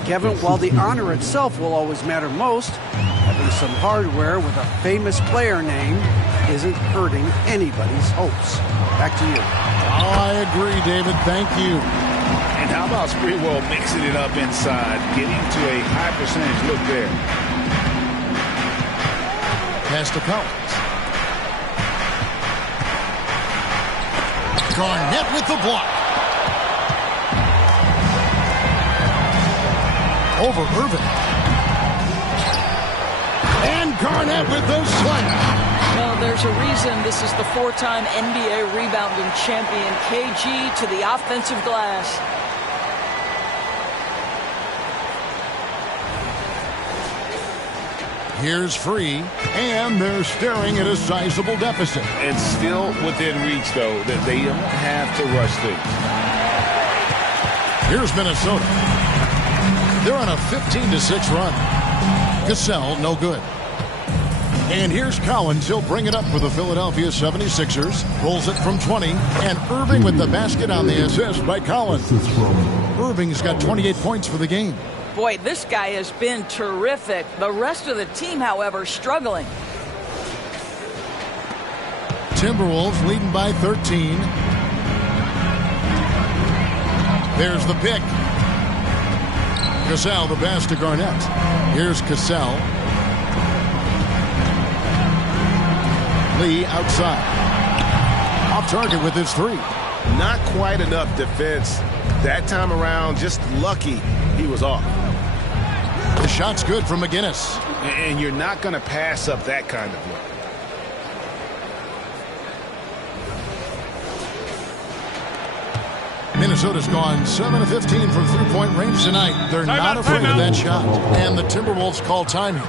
Kevin, while the honor itself will always matter most, having some hardware with a famous player name isn't hurting anybody's hopes. Back to you. Oh, I agree, David. Thank you. And how about Spreewell mixing it up inside, getting to a high percentage look there. Pass to Collins. Garnett with the block. Over Irving. And Garnett with the slam. Well, there's a reason this is the 4-time NBA rebounding champion. KG to the offensive glass. Here's Free, and they're staring at a sizable deficit. And still within reach, though, that they don't have to rush things. Here's Minnesota. They're on a 15-6 run. Cassell, no good. And here's Collins. He'll bring it up for the Philadelphia 76ers. Rolls it from 20. And Irving with the basket on the assist by Collins. Irving's got 28 points for the game. Boy, this guy has been terrific. The rest of the team, however, struggling. Timberwolves leading by 13. There's the pick. Cassell, the pass to Garnett. Here's Cassell. Lee outside. Off target with his three. Not quite enough defense that time around. Just lucky he was off. The shot's good from McGinnis. And you're not going to pass up that kind of look. Minnesota's gone 7 of 15 from three-point range tonight. They're not afraid of that shot. And the Timberwolves call time here.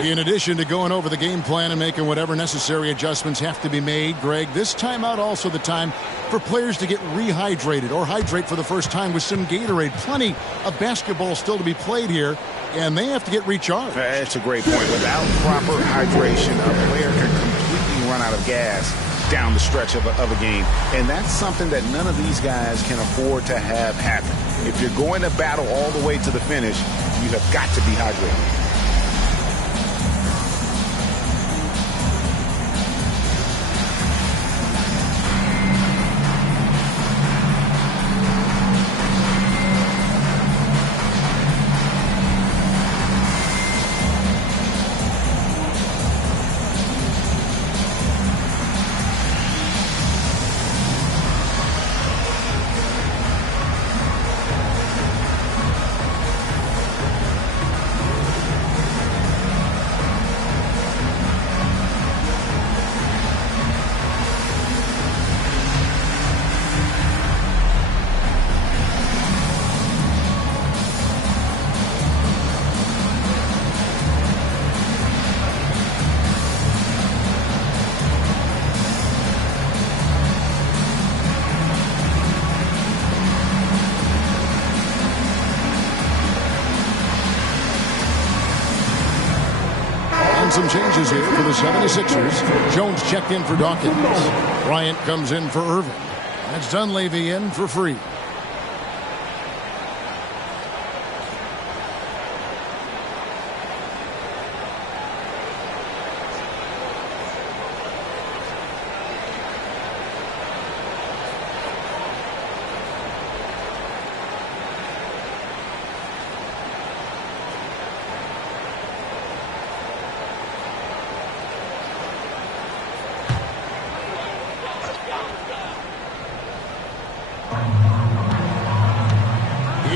In addition to going over the game plan and making whatever necessary adjustments have to be made, Greg, this timeout also the time for players to get rehydrated or hydrate for the first time with some Gatorade. Plenty of basketball still to be played here, and they have to get recharged. That's a great point. Without proper hydration, a player can completely run out of gas down the stretch of a game. And that's something that none of these guys can afford to have happen. If you're going to battle all the way to the finish, you have got to be hydrated. Some changes here for the 76ers. Jones checked in for Dawkins. Bryant comes in for Irving. That's Dunleavy in for Free.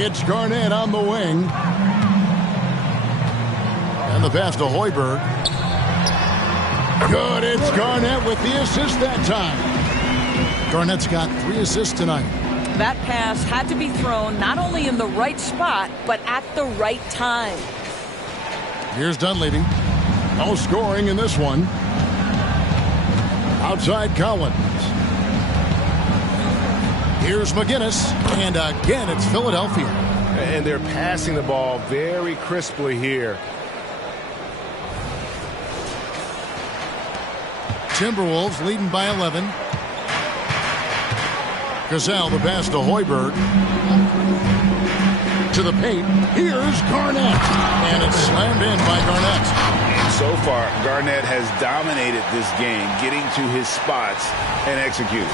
It's Garnett on the wing. And the pass to Hoiberg. Good. It's Garnett with the assist that time. Garnett's got 3 assists tonight. That pass had to be thrown not only in the right spot, but at the right time. Here's Dunleavy. No scoring in this one. Outside Collins. Here's McGinnis, and again, it's Philadelphia. And they're passing the ball very crisply here. Timberwolves leading by 11. Cassell, the pass to Hoiberg. To the paint. Here's Garnett. And it's slammed in by Garnett. And so far, Garnett has dominated this game, getting to his spots and executing.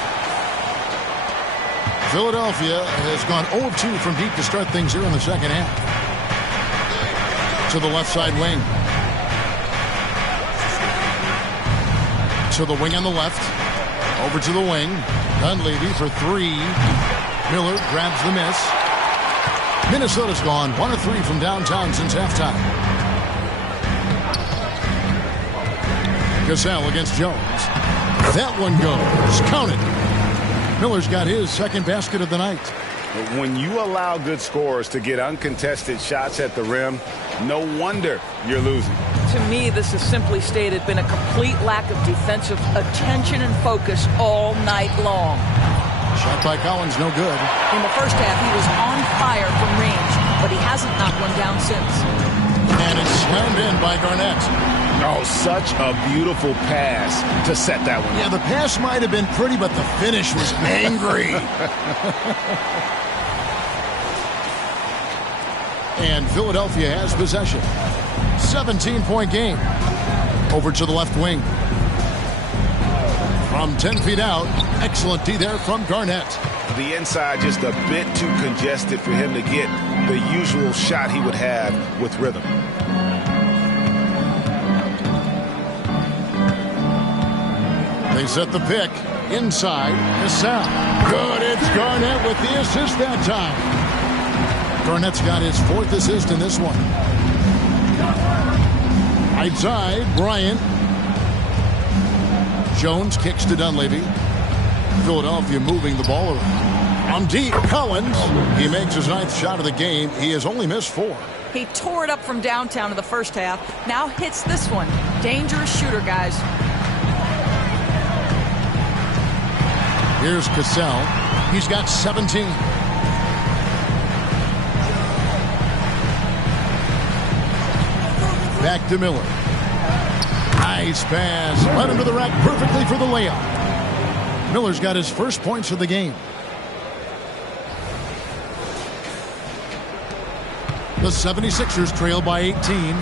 Philadelphia has gone 0 of 2 from deep to start things here in the second half. To the left side wing. To the wing on the left. Over to the wing. Dunleavy for 3. Miller grabs the miss. Minnesota's gone 1 of 3 from downtown since halftime. Cassell against Jones. That one goes. Counted. Miller's got his second basket of the night. When you allow good scorers to get uncontested shots at the rim, no wonder you're losing. To me, this is simply stated been a complete lack of defensive attention and focus all night long. Shot by Collins, no good. In the first half, he was on fire from range, but he hasn't knocked one down since. And it's slammed in by Garnett. Oh, such a beautiful pass to set that one. Yeah, the pass might have been pretty, but the finish was angry. And Philadelphia has possession. 17-point game. Over to the left wing. From 10 feet out, excellent D there from Garnett. The inside just a bit too congested for him to get the usual shot he would have with rhythm. They set the pick. Inside, Cassell. Good, it's Garnett with the assist that time. Garnett's got his 4th assist in this one. Outside, Bryant. Jones kicks to Dunleavy. Philadelphia moving the ball around. On deep, Collins. He makes his 9th shot of the game. He has only missed 4. He tore it up from downtown in the first half. Now hits this one. Dangerous shooter, guys. Here's Cassell. He's got 17. Back to Miller. Nice pass. Right into the rack perfectly for the layup. Miller's got his first points of the game. The 76ers trail by 18.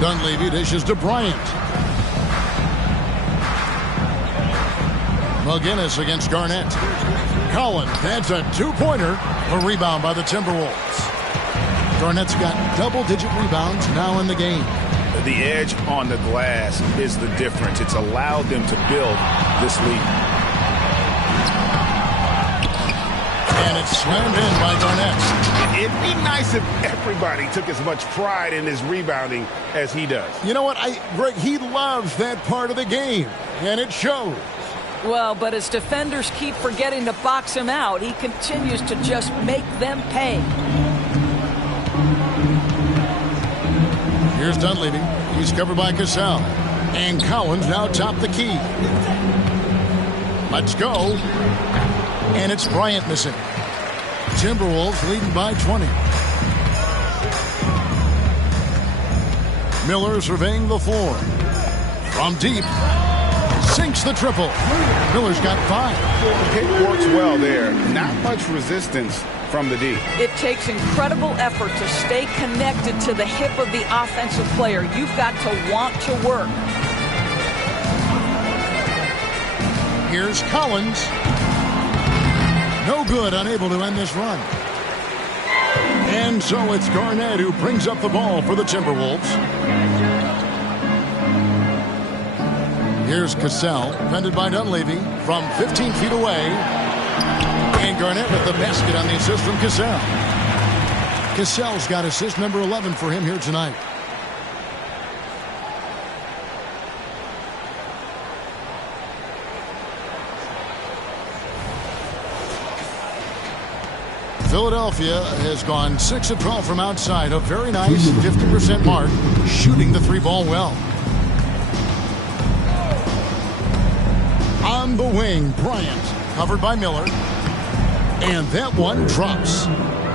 Dunleavy dishes to Bryant. McGinnis against Garnett. Collins, that's a 2-pointer. A rebound by the Timberwolves. Garnett's got double-digit rebounds now in the game. The edge on the glass is the difference. It's allowed them to build this lead. And it's slammed in by Garnett. It'd be nice if everybody took as much pride in his rebounding as he does. You know what, Greg, he loves that part of the game, and it shows. Well, but as defenders keep forgetting to box him out, he continues to just make them pay. Here's Dunleavy. He's covered by Cassell. And Collins now top the key. Let's go. And it's Bryant missing. Timberwolves leading by 20. Miller surveying the floor. From deep. Sinks the triple. Miller's got 5. Pick works well there. Not much resistance from the D. It takes incredible effort to stay connected to the hip of the offensive player. You've got to want to work. Here's Collins. No good, unable to end this run. And so it's Garnett who brings up the ball for the Timberwolves. Here's Cassell, defended by Dunleavy from 15 feet away. And Garnett with the basket on the assist from Cassell. Cassell's got assist number 11 for him here tonight. Philadelphia has gone 6 of 12 from outside. A very nice 50% mark, shooting the 3-ball well. On the wing, Bryant, covered by Miller. And that one drops.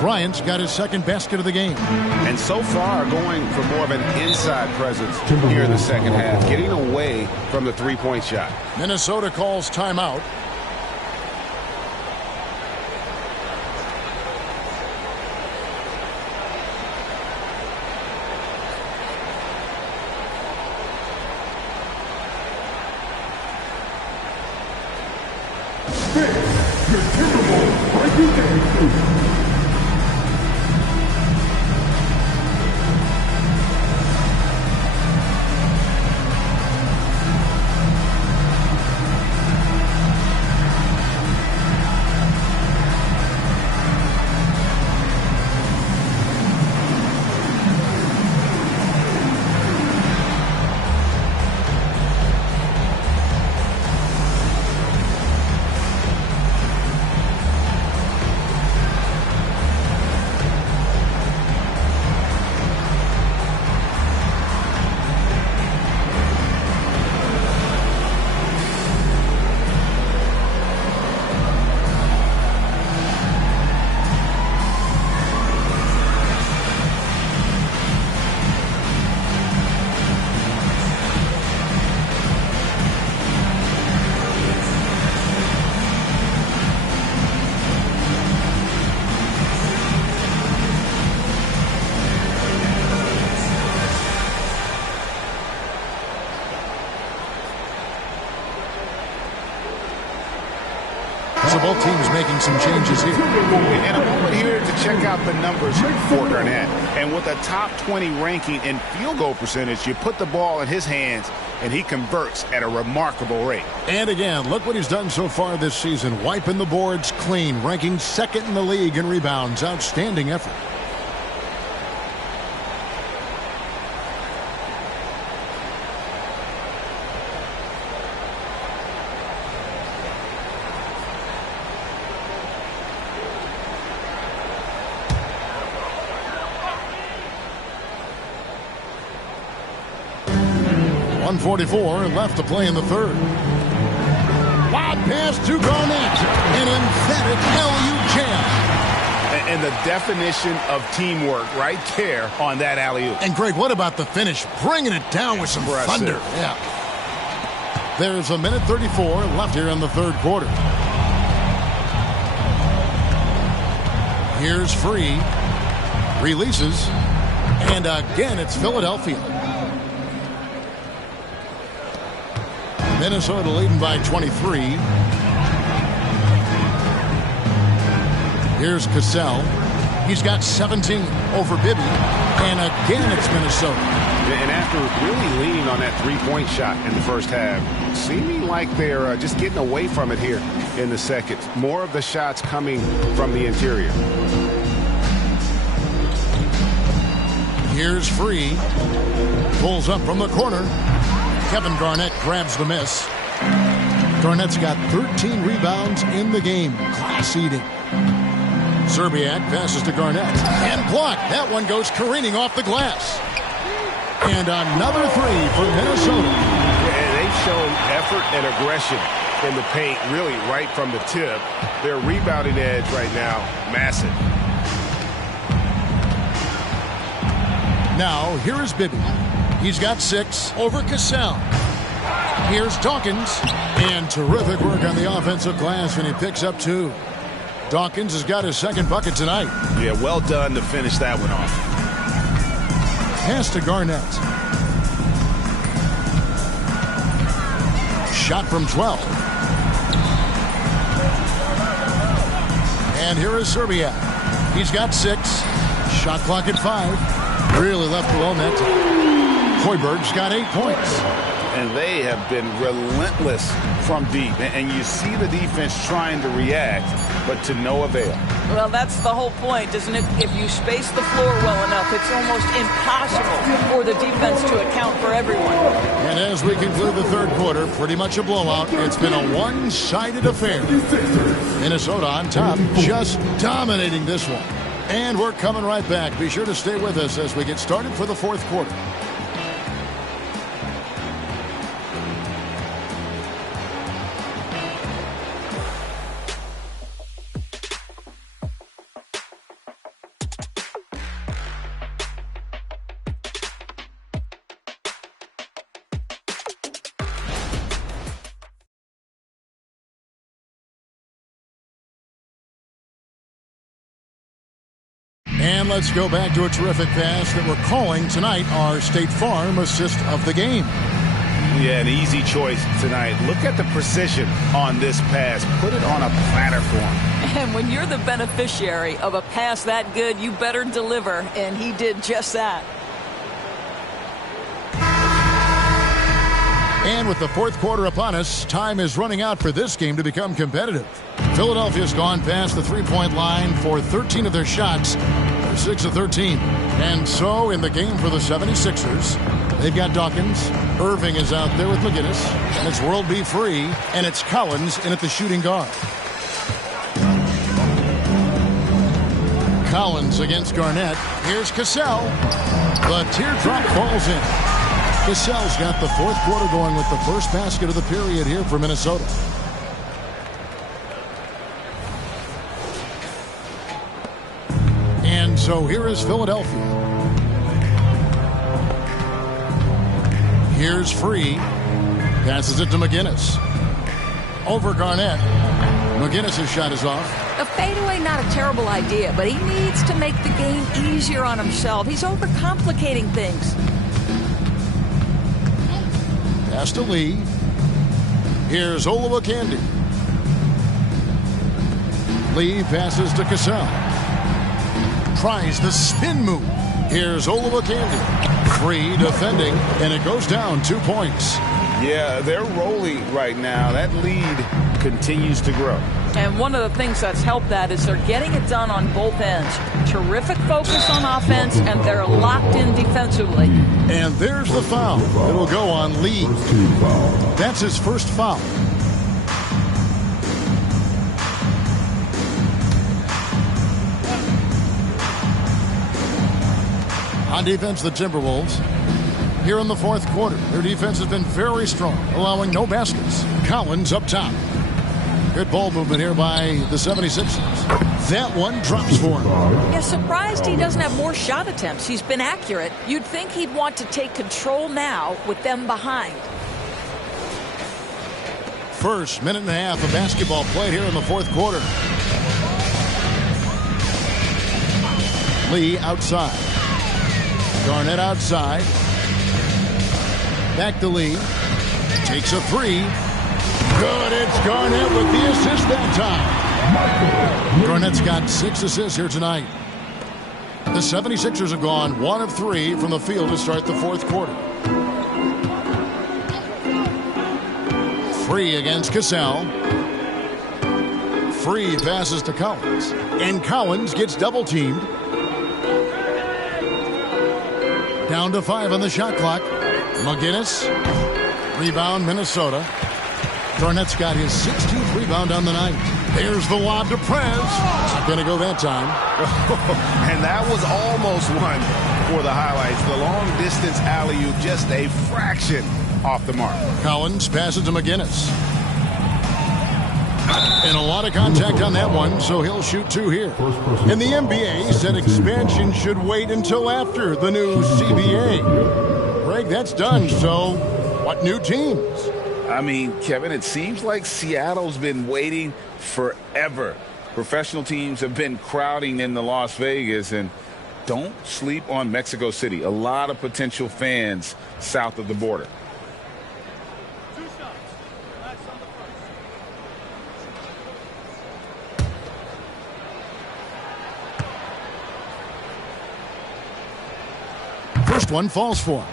Bryant's got his 2nd basket of the game. And so far, going for more of an inside presence here in the second half, getting away from the 3-point shot. Minnesota calls timeout. Your Timberwolves breaking game. So both teams making some changes here. And a moment here to check out the numbers for Garnett. And with a top 20 ranking in field goal percentage, you put the ball in his hands, and he converts at a remarkable rate. And again, look what he's done so far this season. Wiping the boards clean, ranking second in the league in rebounds. Outstanding effort. .144 left to play in the third. Wide pass to Garnett. An emphatic LU jam. And the definition of teamwork right there on that alley-oop. And Greg, what about the finish? Bringing it down with some thunder. Yeah. There's a minute 34 left here in the third quarter. Here's Free. Releases. And again, it's Philadelphia. Minnesota leading by 23. Here's Cassell. He's got 17 over Bibby. And again, it's Minnesota. And after really leaning on that three-point shot in the first half, seeming like they're just getting away from it here in the second. More of the shots coming from the interior. Here's Free. Pulls up from the corner. Kevin Garnett grabs the miss. Garnett's got 13 rebounds in the game. Class eating. Zerbiak passes to Garnett. And blocked. That one goes careening off the glass. And another three for Minnesota. And they've shown effort and aggression in the paint, really right from the tip. Their rebounding edge right now, massive. Now, here is Bibby. He's got 6 over Cassell. Here's Dawkins. And terrific work on the offensive glass, and he picks up 2. Dawkins has got his second bucket tonight. Yeah, well done to finish that one off. Pass to Garnett. Shot from 12. And here is Zerbiak. He's got 6. Shot clock at 5. Really left below net. Hoiberg's got 8 points. And they have been relentless from deep. And you see the defense trying to react, but to no avail. Well, that's the whole point, isn't it? If you space the floor well enough, it's almost impossible for the defense to account for everyone. And as we conclude the third quarter, pretty much a blowout. It's been a one-sided affair. Minnesota on top, just dominating this one. And we're coming right back. Be sure to stay with us as we get started for the fourth quarter. And let's go back to a terrific pass that we're calling tonight our State Farm assist of the game. Yeah, an easy choice tonight. Look at the precision on this pass. Put it on a platter for him. And when you're the beneficiary of a pass that good, you better deliver. And he did just that. And with the fourth quarter upon us, time is running out for this game to become competitive. Philadelphia's gone past the three-point line for 13 of their shots. They're 6 of 13. And so in the game for the 76ers, they've got Dawkins. Irving is out there with McGinnis. And it's World B. Free. And it's Collins in at the shooting guard. Collins against Garnett. Here's Cassell. The teardrop falls in. Cassell's got the fourth quarter going with the first basket of the period here for Minnesota. And so here is Philadelphia. Here's Free. Passes it to McGinnis. Over Garnett. McGinnis' shot is off. A fadeaway, not a terrible idea, but he needs to make the game easier on himself. He's overcomplicating things. Pass to Lee. Here's Olowokandi. Lee passes to Cassell. Tries the spin move. Here's Olowokandi. Free defending, and it goes down 2 points. Yeah, they're rolling right now. That lead continues to grow. And one of the things that's helped that is they're getting it done on both ends. Terrific focus on offense, and they're locked in defensively. And there's the foul. It'll go on Lee. That's his first foul. On defense, the Timberwolves. Here in the fourth quarter, their defense has been very strong, allowing no baskets. Collins up top. Good ball movement here by the 76ers. That one drops for him. Yeah, surprised he doesn't have more shot attempts. He's been accurate. You'd think he'd want to take control now with them behind. First minute and a half of basketball played here in the fourth quarter. Lee outside. Garnett outside. Back to Lee. Takes a three. Good. It's Garnett with the assist that time. Garnett's got 6 assists here tonight. The 76ers have gone 1 of 3 from the field to start the fourth quarter. Free against Cassell. Free passes to Collins. And Collins gets double teamed. Down to 5 on the shot clock. McGinnis. Rebound, Minnesota. Garnett's got his 16th rebound on the night. There's the lob to Prez. Not going to go that time. And that was almost one for the highlights. The long-distance alley-oop, just a fraction off the mark. Collins passes to McGinnis. And a lot of contact on that one, so he'll shoot 2 here. And the NBA said expansion should wait until after the new CBA. Greg, that's done, so what new teams? I mean, Kevin, it seems like Seattle's been waiting forever. Professional teams have been crowding into Las Vegas, and don't sleep on Mexico City. A lot of potential fans south of the border. First one falls for him.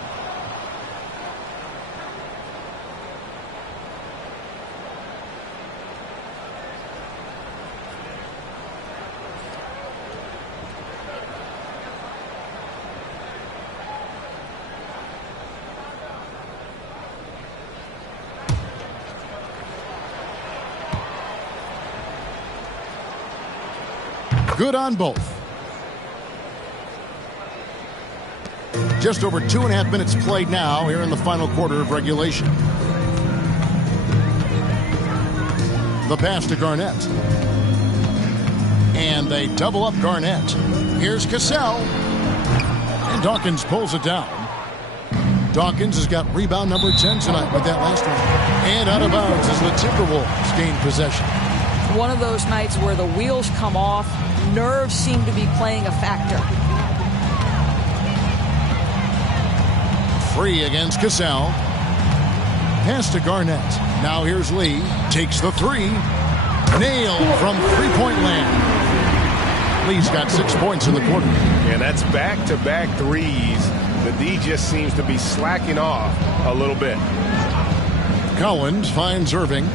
Good on both. Just over 2.5 minutes played now here in the final quarter of regulation. The pass to Garnett. And they double up Garnett. Here's Cassell. And Dawkins pulls it down. Dawkins has got rebound number 10 tonight with that last one. And out of bounds as the Timberwolves gain possession. One of those nights where the wheels come off, nerves seem to be playing a factor. Free against Cassell. Pass to Garnett. Now here's Lee. Takes the three. Nailed from three-point land. Lee's got 6 points in the quarter. And that's back-to-back threes. The D just seems to be slacking off a little bit. Collins finds Irving.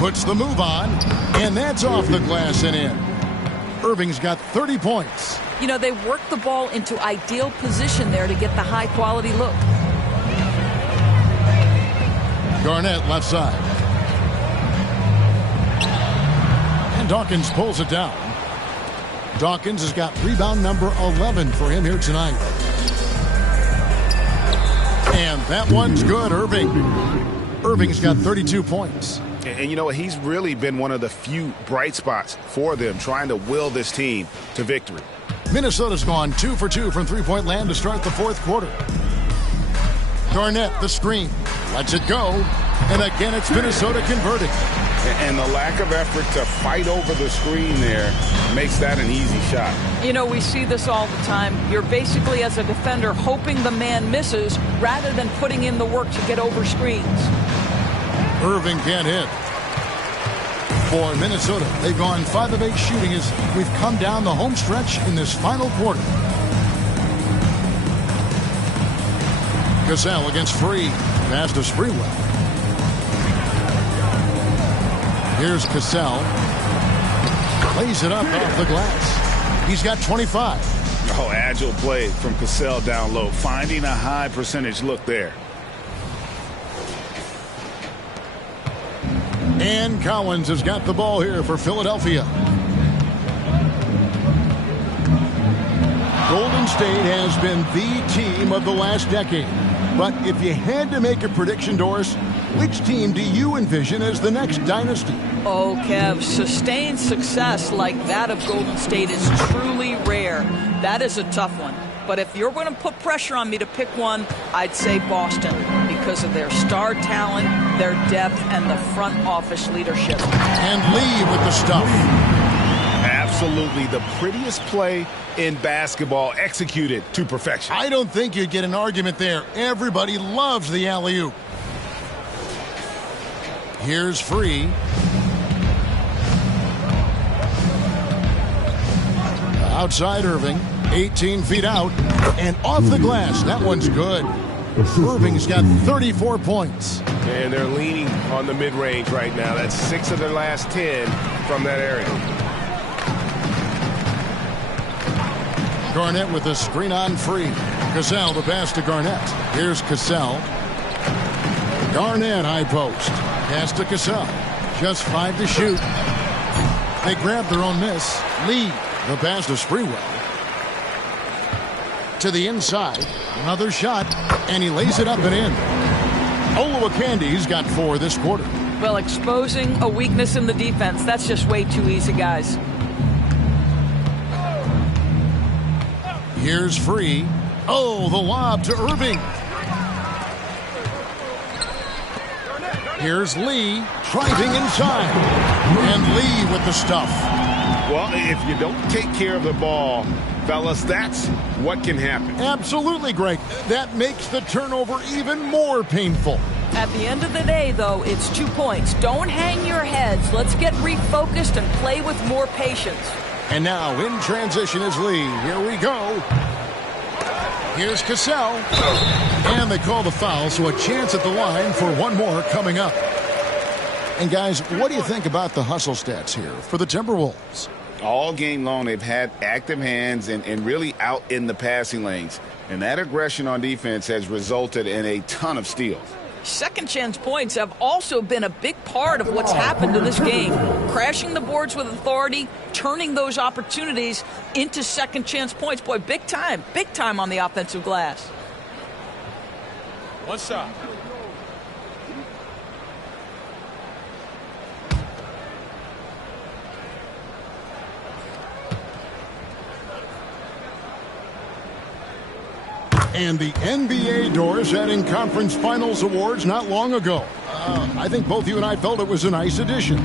Puts the move on. And that's off the glass and in. Irving's got 30 points. You know, they work the ball into ideal position there to get the high-quality look. Garnett left side. And Dawkins pulls it down. Dawkins has got rebound number 11 for him here tonight. And that one's good, Irving. Irving's got 32 points. And you know what? He's really been one of the few bright spots for them, trying to will this team to victory. Minnesota's gone 2 for 2 from three-point land to start the fourth quarter. Garnett, the screen, lets it go. And again, it's Minnesota converting. And the lack of effort to fight over the screen there makes that an easy shot. You know, we see this all the time. You're basically, as a defender, hoping the man misses rather than putting in the work to get over screens. Irving can't hit. For Minnesota, they've gone 5 of 8 shooting as we've come down the home stretch in this final quarter. Cassell against Free. Pass to Sprewell. Here's Cassell. Lays it up off the glass. He's got 25. Oh, agile play from Cassell down low. Finding a high percentage look there. And Collins has got the ball here for Philadelphia. Golden State has been the team of the last decade. But if you had to make a prediction, Doris, which team do you envision as the next dynasty? Oh, Kev, sustained success like that of Golden State is truly rare. That is a tough one. But if you're going to put pressure on me to pick one, I'd say Boston because of their star talent, their depth, and the front office leadership. And Lee with the stuff. Absolutely the prettiest play in basketball, executed to perfection. I don't think you'd get an argument there. Everybody loves the alley-oop. Here's Free. Outside Irving. 18 feet out. And off the glass. That one's good. Irving's got 34 points. And they're leaning on the mid-range right now. That's 6 of their last 10 from that area. Garnett with a screen on Free. Cassell the pass to Garnett. Here's Cassell. Garnett high post. Pass to Cassell. Just 5 to shoot. They grab their own miss. Lee the pass to Sprewell. To the inside. Another shot. And he lays it up and in. Oluwakandi's got 4 this quarter. Well, exposing a weakness in the defense, that's just way too easy, guys. Here's Free. Oh, the lob to Irving. Here's Lee driving inside. And Lee with the stuff. Well, if you don't take care of the ball, fellas, that's what can happen. Absolutely, Greg. That makes the turnover even more painful. At the end of the day, though, it's 2 points. Don't hang your heads. Let's get refocused and play with more patience. And now in transition is Lee. Here we go. Here's Cassell. And they call the foul, so a chance at the line for one more coming up. And guys, what do you think about the hustle stats here for the Timberwolves? All game long, they've had active hands and really out in the passing lanes. And that aggression on defense has resulted in a ton of steals. Second chance points have also been a big part of what's happened to this game. Crashing the boards with authority, turning those opportunities into second chance points. Boy, big time on the offensive glass. One shot. And the NBA Doors had in conference finals awards not long ago. I think both you and I felt it was a nice addition.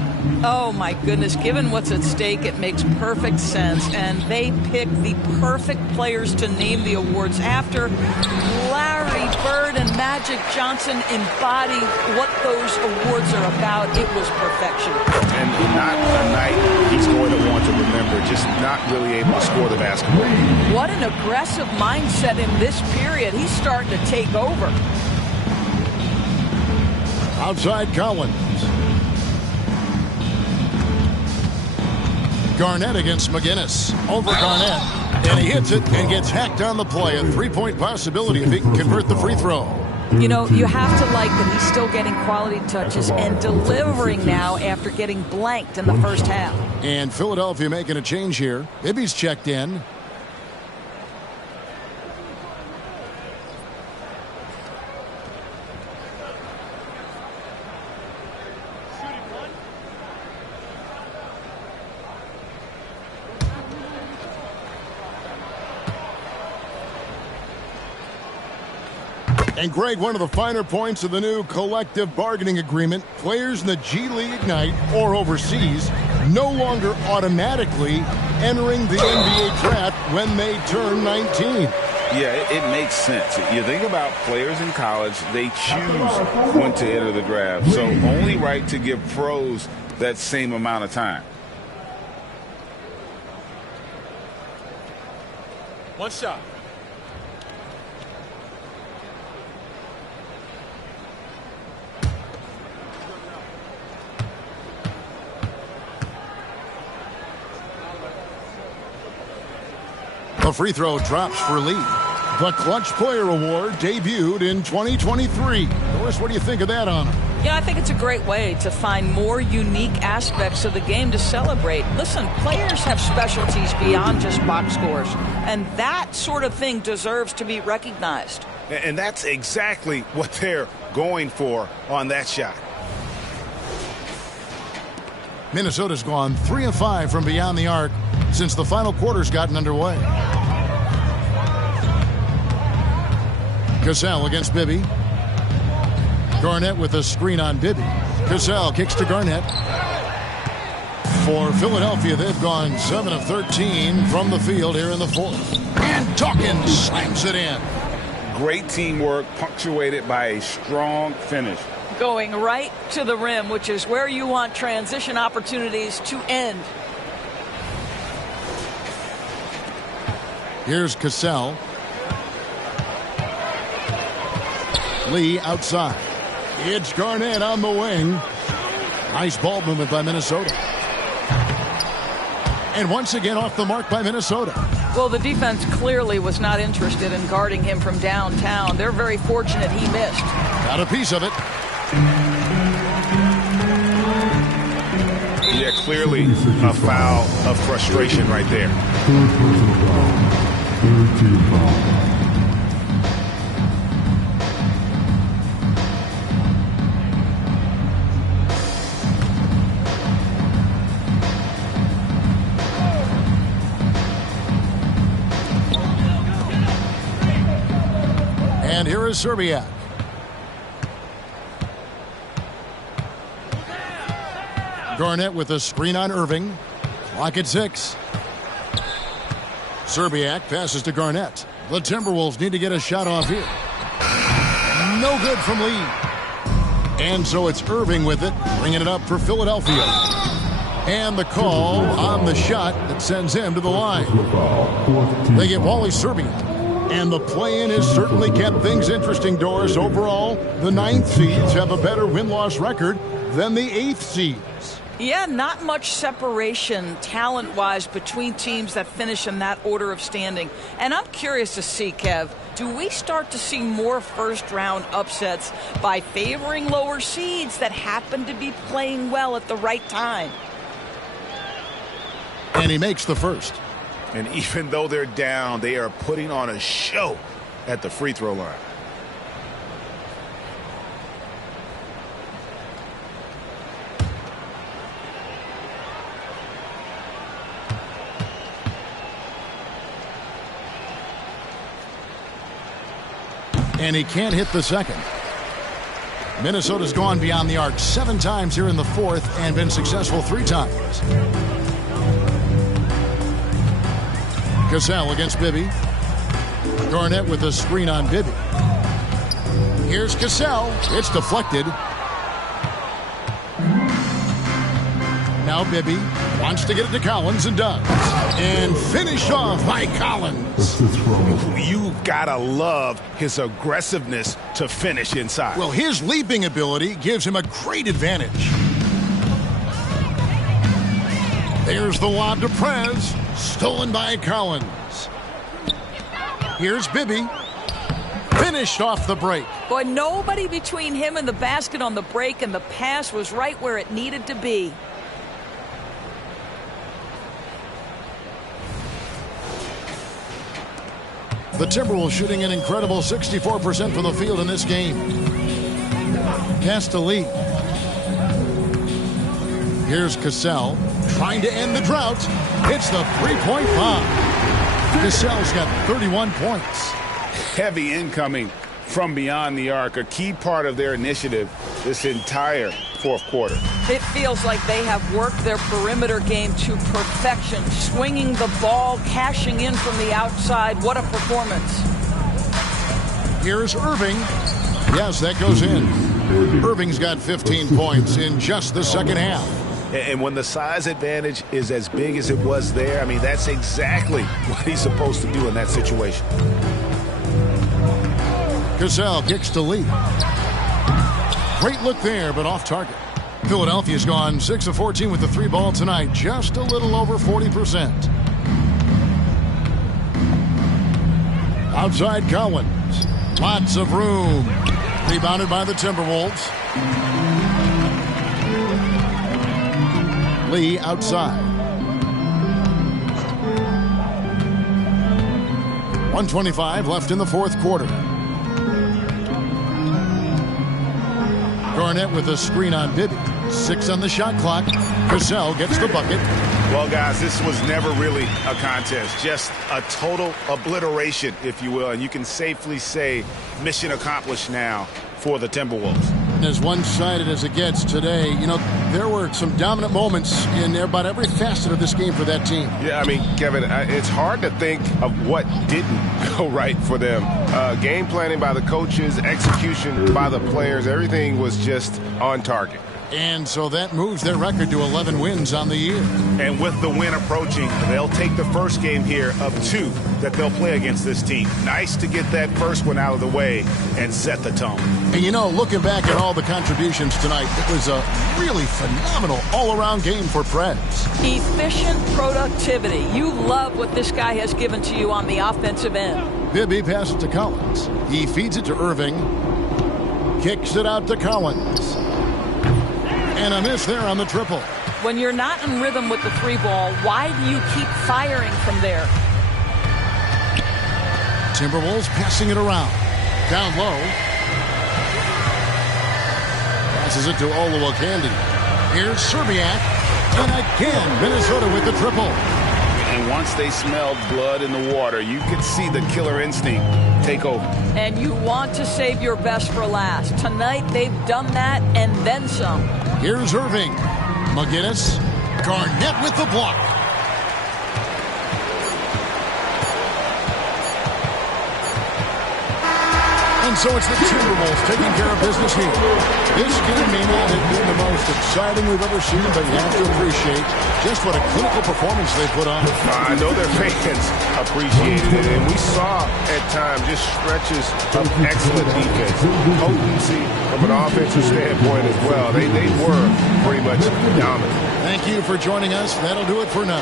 Oh, my goodness. Given what's at stake, it makes perfect sense. And they picked the perfect players to name the awards after. Larry Bird and Magic Johnson embody what those awards are about. It was perfection. And not a night he's going to want to remember, just not really able to score the basketball. What an aggressive mindset in this period. He's starting to take over. Outside Collins. Garnett against McGinnis. Over Garnett. And he hits it and gets hacked on the play. A three-point possibility if he can convert the free throw. You know, you have to like that he's still getting quality touches and delivering now after getting blanked in the first half. And Philadelphia making a change here. Ibby's checked in. And Greg, one of the finer points of the new collective bargaining agreement, players in the G League Ignite or overseas no longer automatically entering the NBA draft when they turn 19. Yeah, it makes sense. You think about players in college, they choose when to enter the draft. So only right to give pros that same amount of time. One shot. The free throw drops for Lee. The Clutch Player Award debuted in 2023. Doris, what do you think of that honor? Yeah, I think it's a great way to find more unique aspects of the game to celebrate. Listen, players have specialties beyond just box scores, and that sort of thing deserves to be recognized. And that's exactly what they're going for on that shot. Minnesota's gone 3 of 5 from beyond the arc since the final quarter's gotten underway. Cassell against Bibby. Garnett with a screen on Bibby. Cassell kicks to Garnett. For Philadelphia, they've gone 7 of 13 from the field here in the fourth. And Dawkins slams it in. Great teamwork punctuated by a strong finish. Going right to the rim, which is where you want transition opportunities to end. Here's Cassell. Lee outside. It's Garnett on the wing. Nice ball movement by Minnesota. And once again off the mark by Minnesota. Well, the defense clearly was not interested in guarding him from downtown. They're very fortunate he missed. Got a piece of it. Yeah, clearly a foul of frustration right there. Third team foul. And here is Serbiak. Garnett with a screen on Irving. Clock at 6. Serbiak passes to Garnett. The Timberwolves need to get a shot off here. No good from Lee. And so it's Irving with it, bringing it up for Philadelphia. And the call on the shot that sends him to the line. They get Wally Serbiak. And the play-in has certainly kept things interesting, Doris. Overall, the 9th seeds have a better win-loss record than the 8th seeds. Yeah, not much separation talent-wise between teams that finish in that order of standing. And I'm curious to see, Kev, do we start to see more first-round upsets by favoring lower seeds that happen to be playing well at the right time? And he makes the first. And even though they're down, they are putting on a show at the free throw line. And he can't hit the second. Minnesota's gone beyond the arc 7 times here in the fourth and been successful 3 times. Cassell against Bibby. Garnett with a screen on Bibby. Here's Cassell. It's deflected. Now Bibby wants to get it to Collins and does. And finished off by Collins. You've got to love his aggressiveness to finish inside. Well, his leaping ability gives him a great advantage. There's the lob to Prez. Stolen by Collins. Here's Bibby. Finished off the break. Boy, nobody between him and the basket on the break, and the pass was right where it needed to be. The Timberwolves shooting an incredible 64% from the field in this game. Pass to Lee. Here's Cassell trying to end the drought. It's the three-point bomb. Cassell's got 31 points. Heavy incoming from beyond the arc, a key part of their initiative this entire fourth quarter. It feels like they have worked their perimeter game to perfection, swinging the ball, cashing in from the outside. What a performance. Here's Irving. Yes, that goes in. Irving's got 15 points in just the second half. And when the size advantage is as big as it was there, I mean, that's exactly what he's supposed to do in that situation. Cassell kicks to Lee. Great look there, but off target. Philadelphia's gone 6 of 14 with the 3 ball tonight, just a little over 40%. Outside Collins. Lots of room. Rebounded by the Timberwolves. Lee outside. 1:25 left in the fourth quarter. Garnett with a screen on Bibby. 6 on the shot clock. Cassell gets the bucket. Well, guys, this was never really a contest. Just a total obliteration, if you will. And you can safely say mission accomplished now for the Timberwolves. As one-sided as it gets today, you know, there were some dominant moments in about every facet of this game for that team. Yeah, I mean, Kevin, it's hard to think of what didn't go right for them. Game planning by the coaches, execution by the players, everything was just on target. And so that moves their record to 11 wins on the year. And with the win approaching, they'll take the first game here of 2 that they'll play against this team. Nice to get that first one out of the way and set the tone. And you know, looking back at all the contributions tonight, it was a really phenomenal all-around game for Preds. Efficient productivity. You love what this guy has given to you on the offensive end. Bibby passes to Collins. He feeds it to Irving. Kicks it out to Collins. And a miss there on the triple. When you're not in rhythm with the 3 ball, why do you keep firing from there? Timberwolves passing it around. Down low. Passes it to Olowokandi. Here's Serbiak. And again, Minnesota with the triple. And once they smelled blood in the water, you could see the killer instinct take over. And you want to save your best for last. Tonight, they've done that and then some. Here's Irving. McGinnis. Garnett with the block. And so it's the Timberwolves taking care of business here. This game may not have been the most exciting we've ever seen, but you have to appreciate just what a clinical performance they put on. I know their fans appreciated it, and we saw at times just stretches of excellent defense, potency from an offensive standpoint as well. They were pretty much dominant. Thank you for joining us. That'll do it for now.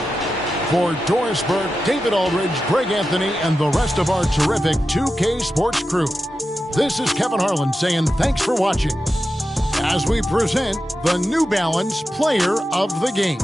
For Doris Burke, David Aldridge, Greg Anthony, and the rest of our terrific 2K Sports crew, this is Kevin Harlan saying thanks for watching as we present the New Balance Player of the Game.